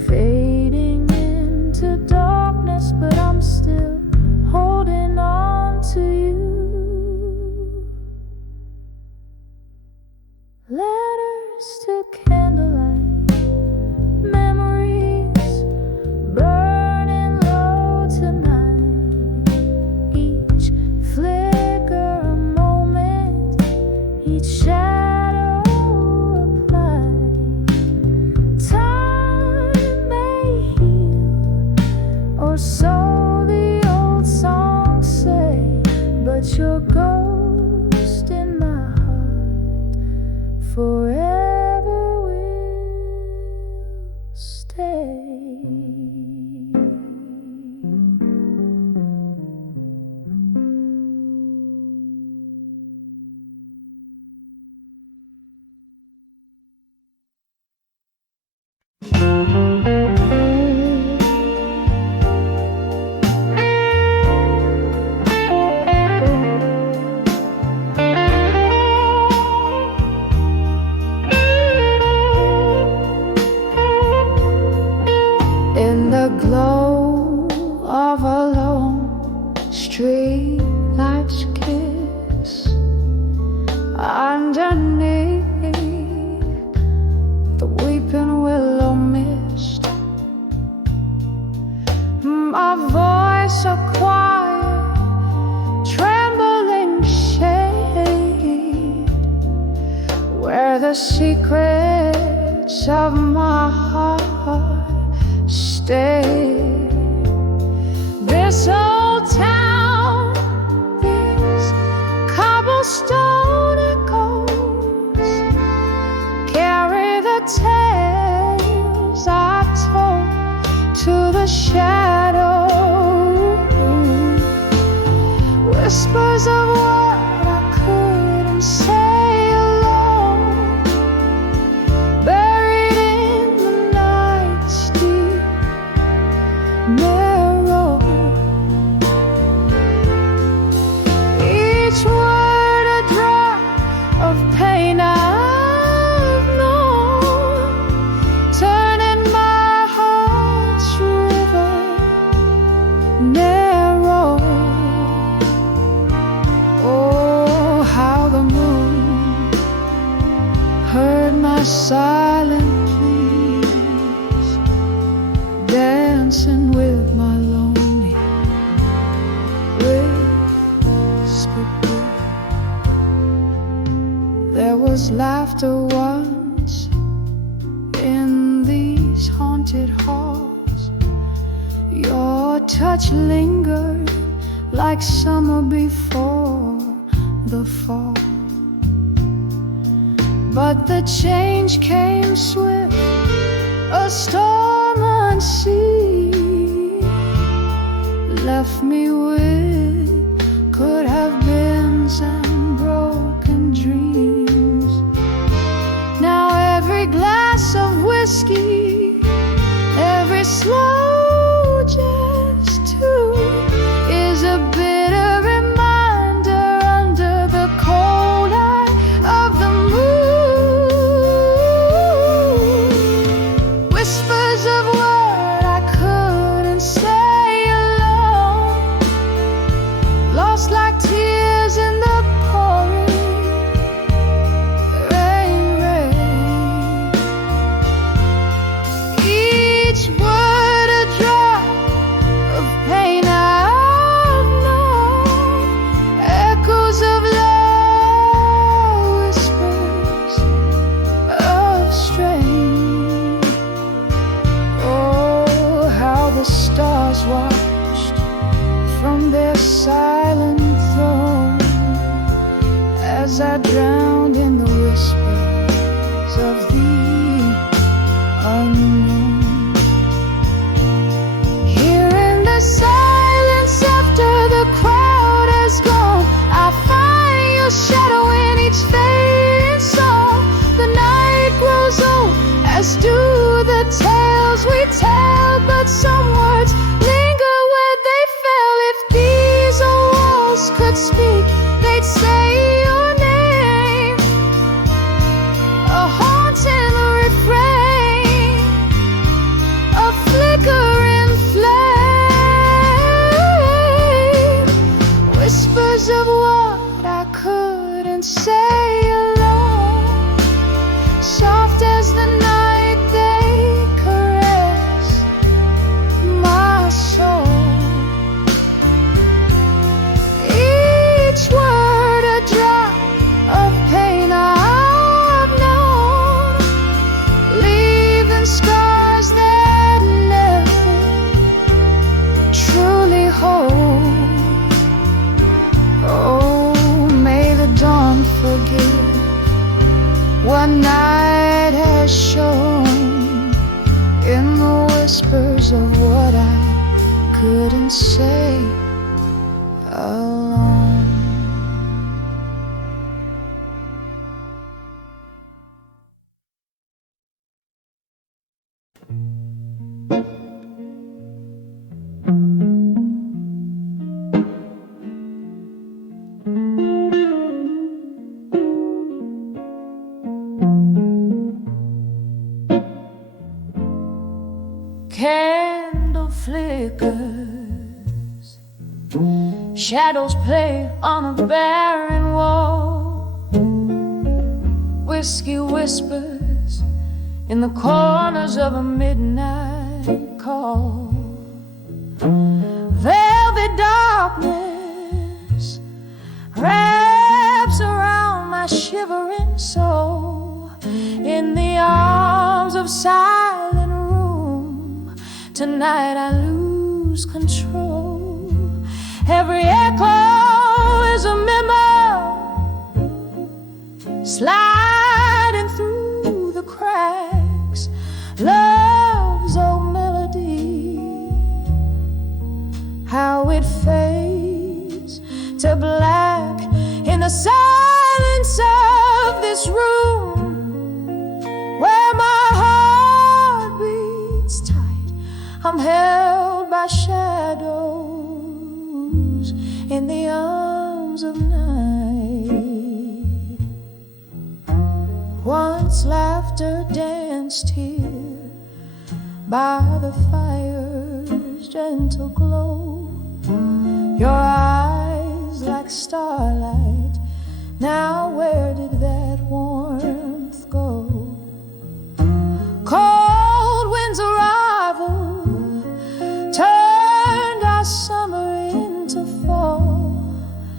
fading into darkness, but I'm still holding on to you. Letters to candlelight, memories burning low tonight. Each flicker a moment, each shadow applied. Time may heal, or so the old songs say, but your ghost in my heart forever will stay. street lights kiss underneath the weeping willow mist. My voice a quiet, trembling shade, where the secrets of my heart stay. This old town, these cobblestone echoes carry the tales I told to the shadow. Whispers of what I couldn't say alone, buried in the night's deep narrow. Each word a drop of pain I've known, turning my heart's river narrow. Oh, how the moon heard my silent pleas, dancing with my lonely whispered blue. There was laughter once in these haunted halls. Your touch lingered like summer before the fall. But the change came swift, a storm unseen, left me with could have beens and broken dreams. Now every glass of whiskey, every slow jazz tune is a bitter reminder under the cold eye of the moon. Whispers of what I couldn't say alone, lost like tears in the pouring rain, rain. Each word a drop of pain I've known, echoes of love, whispers of strain. Oh, how the stars watched from their silent throne as I drowned in the whispers of the unknown. Here in the silence after the crowd has gone, I find your shadow in each fading song. The night grows old, as do the tales we tell, but some words linger where they fell. If these old walls could speak, they'd say your name, a haunting refrain, a flickering flame. Whispers of what I couldn't say alone, soft as the night they caress my soul. Each word a drop of pain I've known, leaving scars that never truly hold. Oh, may the dawn forgive what night has shown in the whispers of what I couldn't say alone. Candle flickers Shadows play on a barren wall. Whiskey whispers in the corners of a midnight call. Velvet darkness wraps around my shivering soul. In the arms of silent room, tonight I lose control. Every echo is a memory sliding through the cracks. Love's old melody, how it fades to black in the silence of this room, where my heart beats tight. I'm held by shadows in the arms of night. Once laughter danced here by the fire's gentle glow. Your eyes like starlight, now where did that warmth go? Cold winds arrival turned our summer into fall.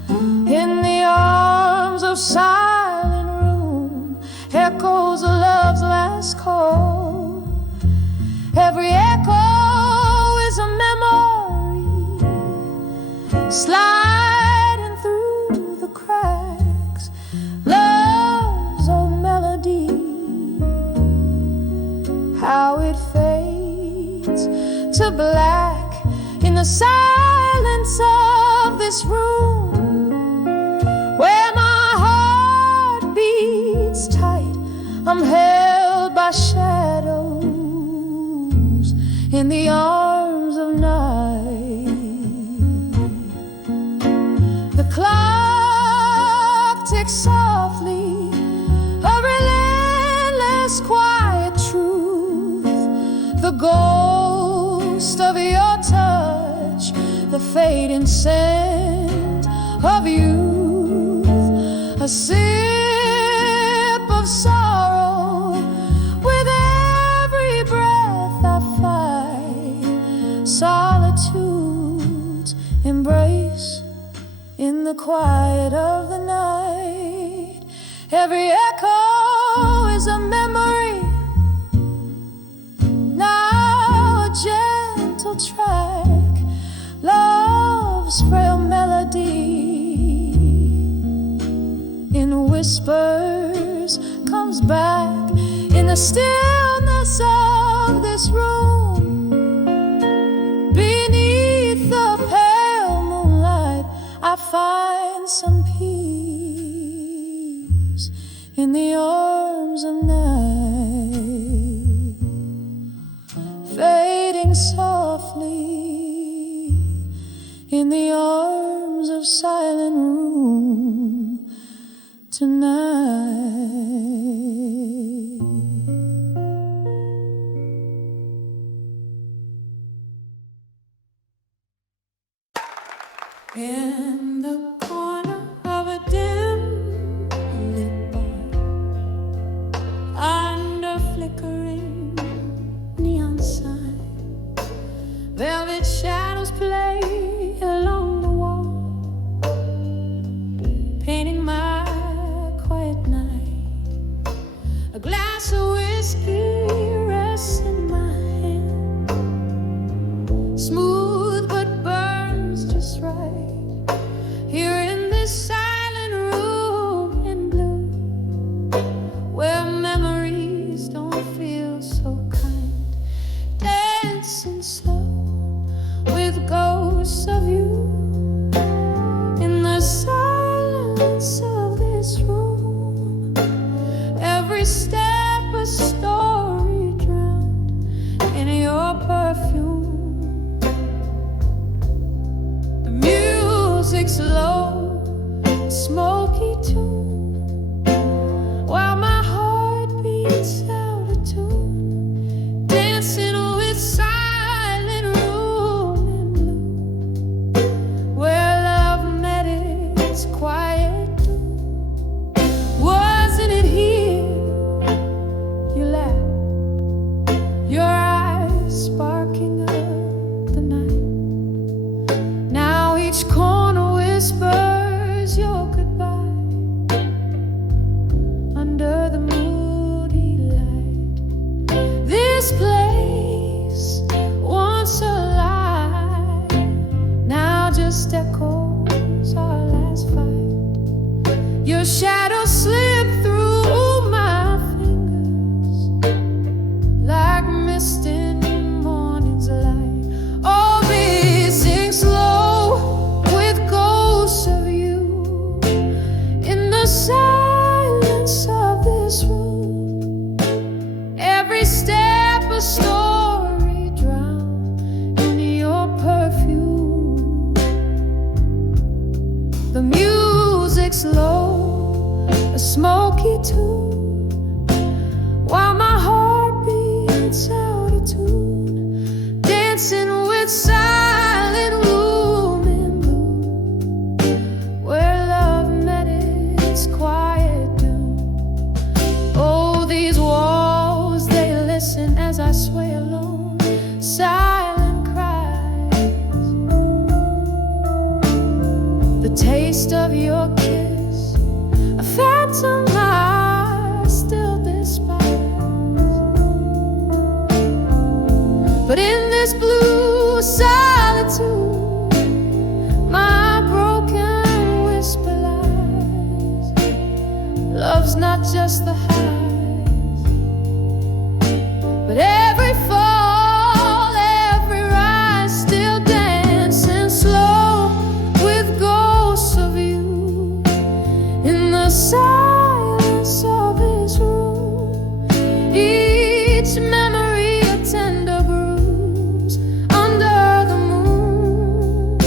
In the arms of silent room echoes of love's last call. Every echo is a memory sliding through the cracks. Love's old melody, how it fades to black in the silence of this room, where my heart beats tight. I'm held by shadows in the arms of night. The clock ticks softly, a relentless quiet truth. The ghost of your touch, the fading scent of youth, a sip of sorrow with every breath I fight. Solitude's embrace in the quiet of the night. Every echo is a memory, now a gentle track. Love's frail melody in whispers comes back in the stillness of this room. Beneath the pale moonlight I find some peace in the arms of night, fading softly in the arms of silent room tonight. In the corner of a dim lit bar, under flickering neon sign, velvet shadows play along the wall, painting my quiet night. A glass of whiskey rests in my hand, smooth but burns just right. Here in this silent room in blue, where memories don't feel so kind, dancing slow with ghosts of you. In the silence of this room, every step a story drowned in your perfume. The music's low, smoky tune, while my heart beats out of tune, dancing with silent room in blue, where love its quiet. Wasn't it here? You laughed, your eyes sparking up the night. Now each corner whispers your goodbye under the moody light. This place, once alive, now just echoes our last fight. Your shadow slipped through my fingers like mist in morning's light. Oh, we sing slow with ghosts of you in the silence of this room. Every step a story drowned in your perfume. The music's low, a smoky tune, while my heart beats out of tune, dancing with silent room in blue, where love met its quiet doom. Oh, these walls, they listen as I sway alone, silent cries. The taste of your kiss, a phantom I still despise. But in this blue solitude, my broken whisper lies. Love's not just the highs, but every fall, every rise, still dancing slow with ghosts of you in the silence of his room. Each memory a tender bruise under the moon.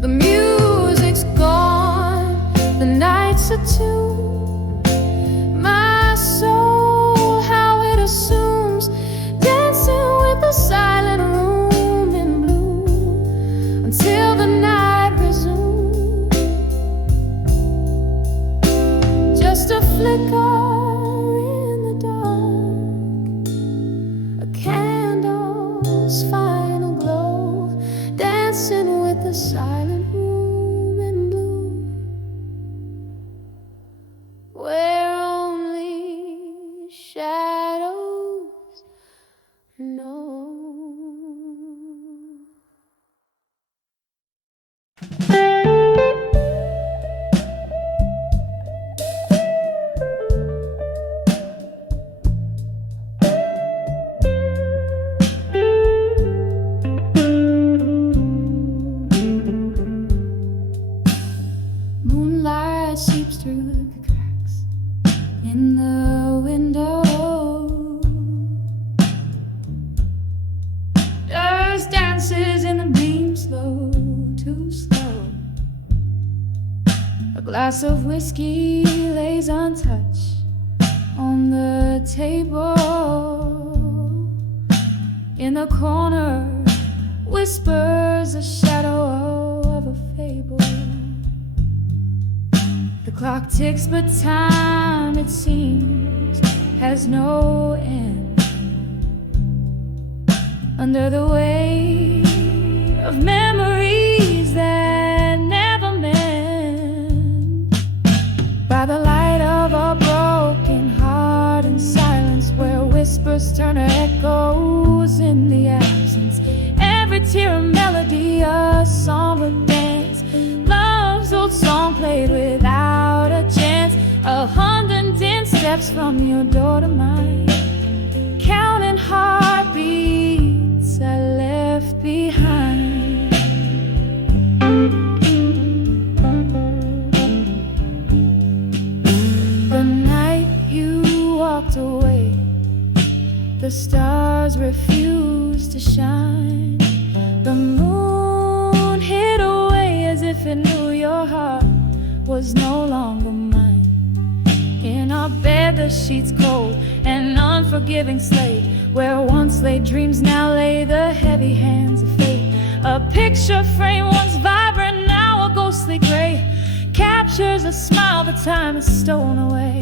The music's gone, the night's attuned. My soul, how it assumes, dancing with the silent room in blue until the night resumes. Just a flicker in the dark, a candle's final glow, dancing with the silent room in blue, where only shadows know. Moonlight seeps through the cracks in the window. Dust dances in the beam, slow, too slow. A glass of whiskey lays untouched on the table. In the corner whispers a shadow of a fable. The clock ticks, but time, it seems, has no end. Under the weight of memories that never mend, by the light of a broken heart in silence, where whispers turn to echoes in the absence. Every tear a melody, a somber dance, love's old song played without a chance. 110 steps from your door to mine, counting heartbeats I left behind. The night you walked away, the stars refused to shine. The moon hid away as if it knew your heart was no longer mine. In our bed the sheets cold, an unforgiving slate, where once lay dreams, now lay the heavy hands of fate. A picture frame once vibrant, now a ghost softly gray, captures a smile, but time is stolen away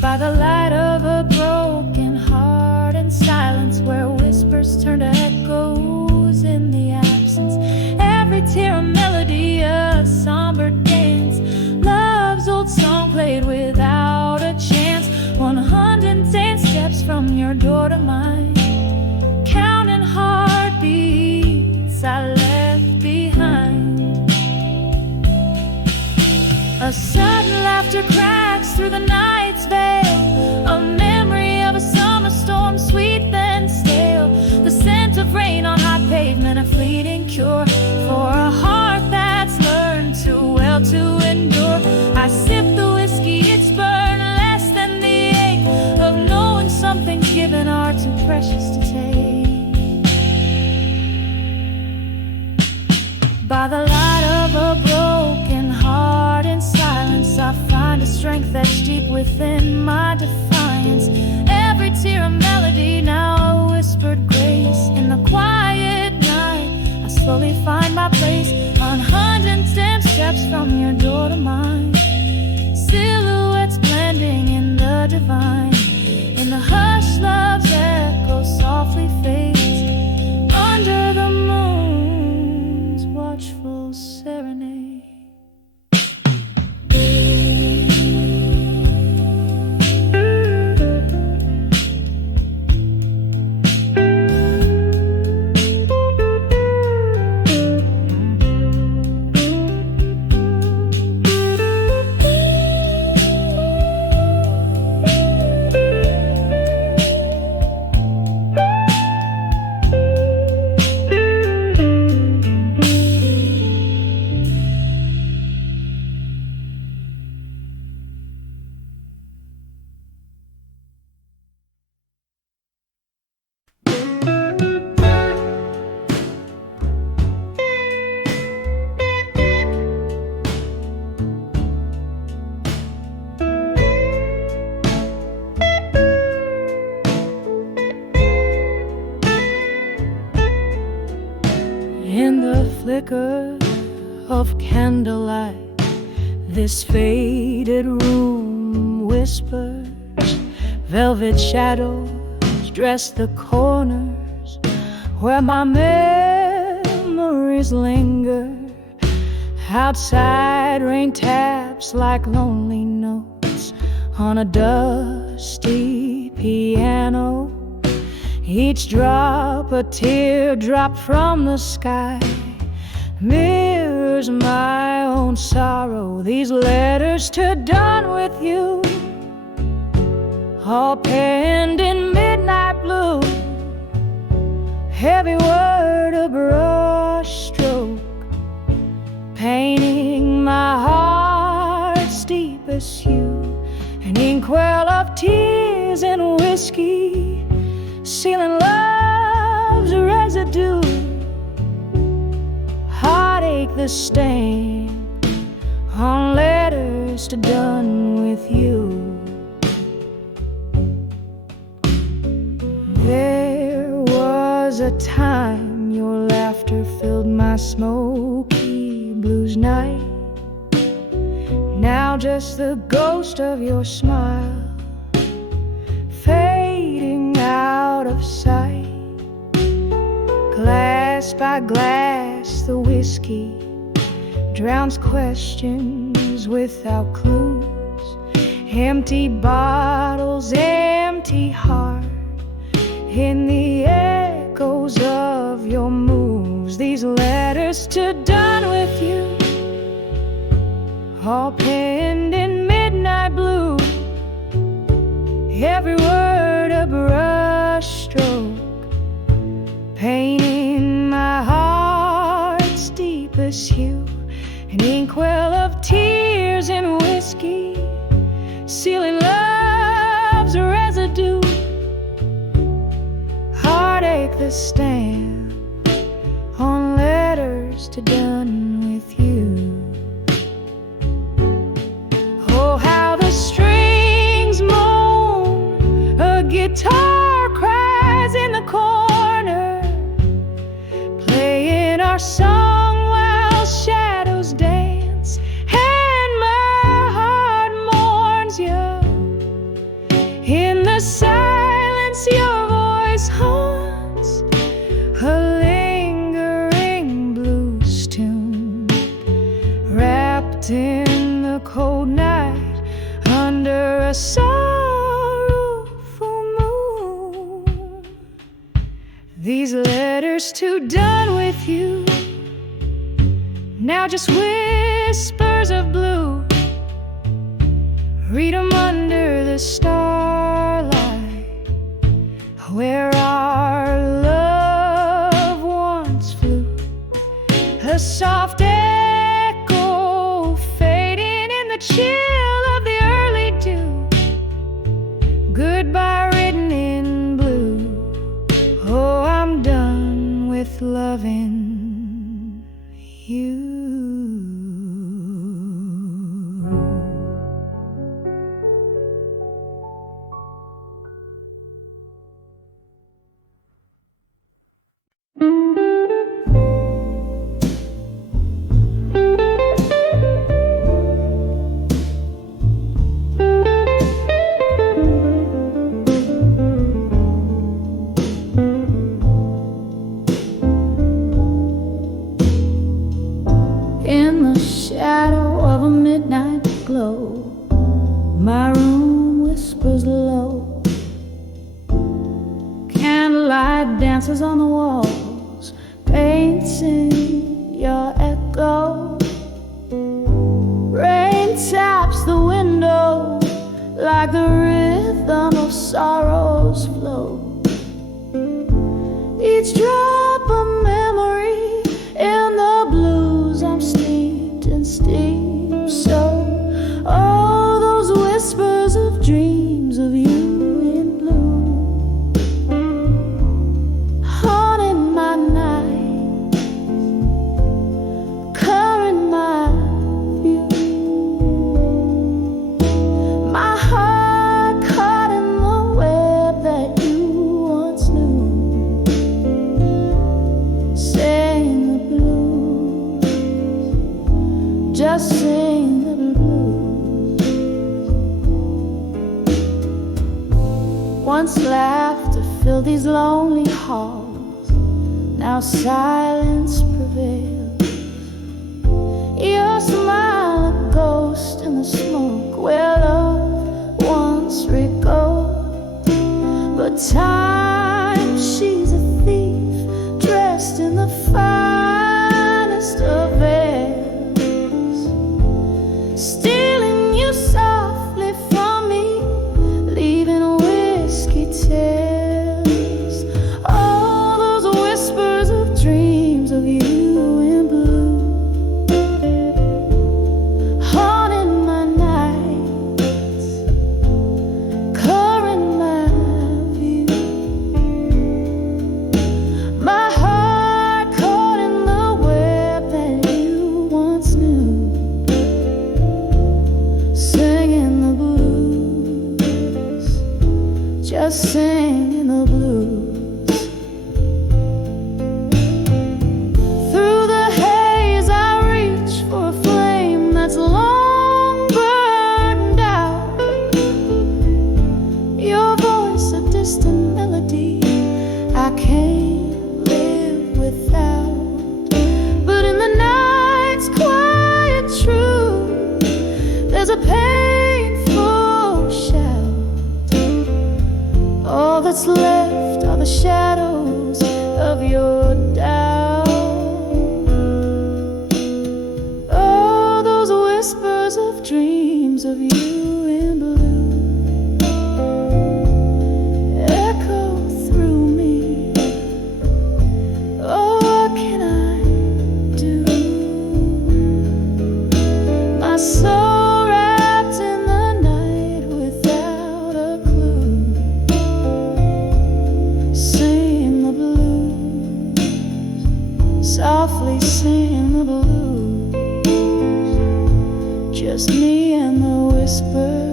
by the light of a broken heart and silence, where whispers turn to echoes in the absence. Every tear a melody, a somber dance, love's old song played without a chance. 110 steps from your door to mine, counting heartbeats I left behind. A sudden laughter cracks through the night's veil, a memory of a summer storm, sweet then stale. The scent of rain on hot pavement, a fleeting cure for a heart that's learned too well to endure. I sip the whiskey, it's burned less than the ache of knowing some things given are too precious to take. By the light of a broken heart in silence, I find a strength that's deep within my defiance. Every tear a melody, now a whispered grace. In the quiet night, I slowly find my place. 110 steps from your door to mine, silhouettes blending in the divine. In the hush, love's echo softly fades under the moon's watchful serenade. In the flicker of candlelight, this faded room whispers. Velvet shadows dress the corners where my memories linger. Outside, rain taps like lonely notes on a dusty piano. Each drop a teardrop from the sky, mirrors my own sorrow. These letters to done with you, all penned in midnight blue. Heavy word, a brush stroke, painting my heart's deepest hue. An inkwell of tears and whiskey, sealing love's residue. Heartache the stain on letters to done with you. There was a time your laughter filled my smoky blues night. Now just the ghost of your smile, fading out of sight. Glass by glass, the whiskey drowns questions without clues. Empty bottles, empty heart, in the echoes of your moves. These letters to done with you, all penned in midnight blue. Every word a brush stroke, painting my heart's deepest hue. An inkwell of tears and whiskey, sealing love's residue. Heartache the stamp on letters to done with you. Oh, how the strings moan, a guitar cries in the corner, playing our song while shadows dance sorrowful moon. These letters too done with you, now just whispers of blue. Read 'em under the starlight, where our love once flew. A soft echo fading in the chill of the early dew. Goodbye written in blue. Oh, I'm done with loving you. In the shadow of a midnight glow, my room whispers low. Candlelight dances on the walls, painting your echo. Rain taps the window like the rhythm of sorrow's flow. Each drop a memory, in the blues I'm steeped in steam. So all those whispers of dreams of you in blue, haunting my night, coloring my view. My heart caught in the web that you once knew. Sing the blues, just sing the blues. Once laughter filled these lonely halls, now silence prevails. Your smile a ghost in the smoke where love once recalled. But time, she's a thief dressed in the finest of veils, stealing you softly from me, leaving whiskey tales. All those whispers of dreams of you in blue, haunting my nights, coloring my view. My heart caught in the web that you once knew. Singing the blues, just singing the blues. Through the haze I reach for a flame that's long burned out. Your voice a distant melody I can't live without. But in the night's quiet truth, there's a painful shout. All that's left are the shadows of your doubt. Oh, those whispers of dreams of you in blue echo through me. Oh, what can I do? My soul wrapped in the night without a clue. Sing the blues, softly sing the blues. Just me and the whisper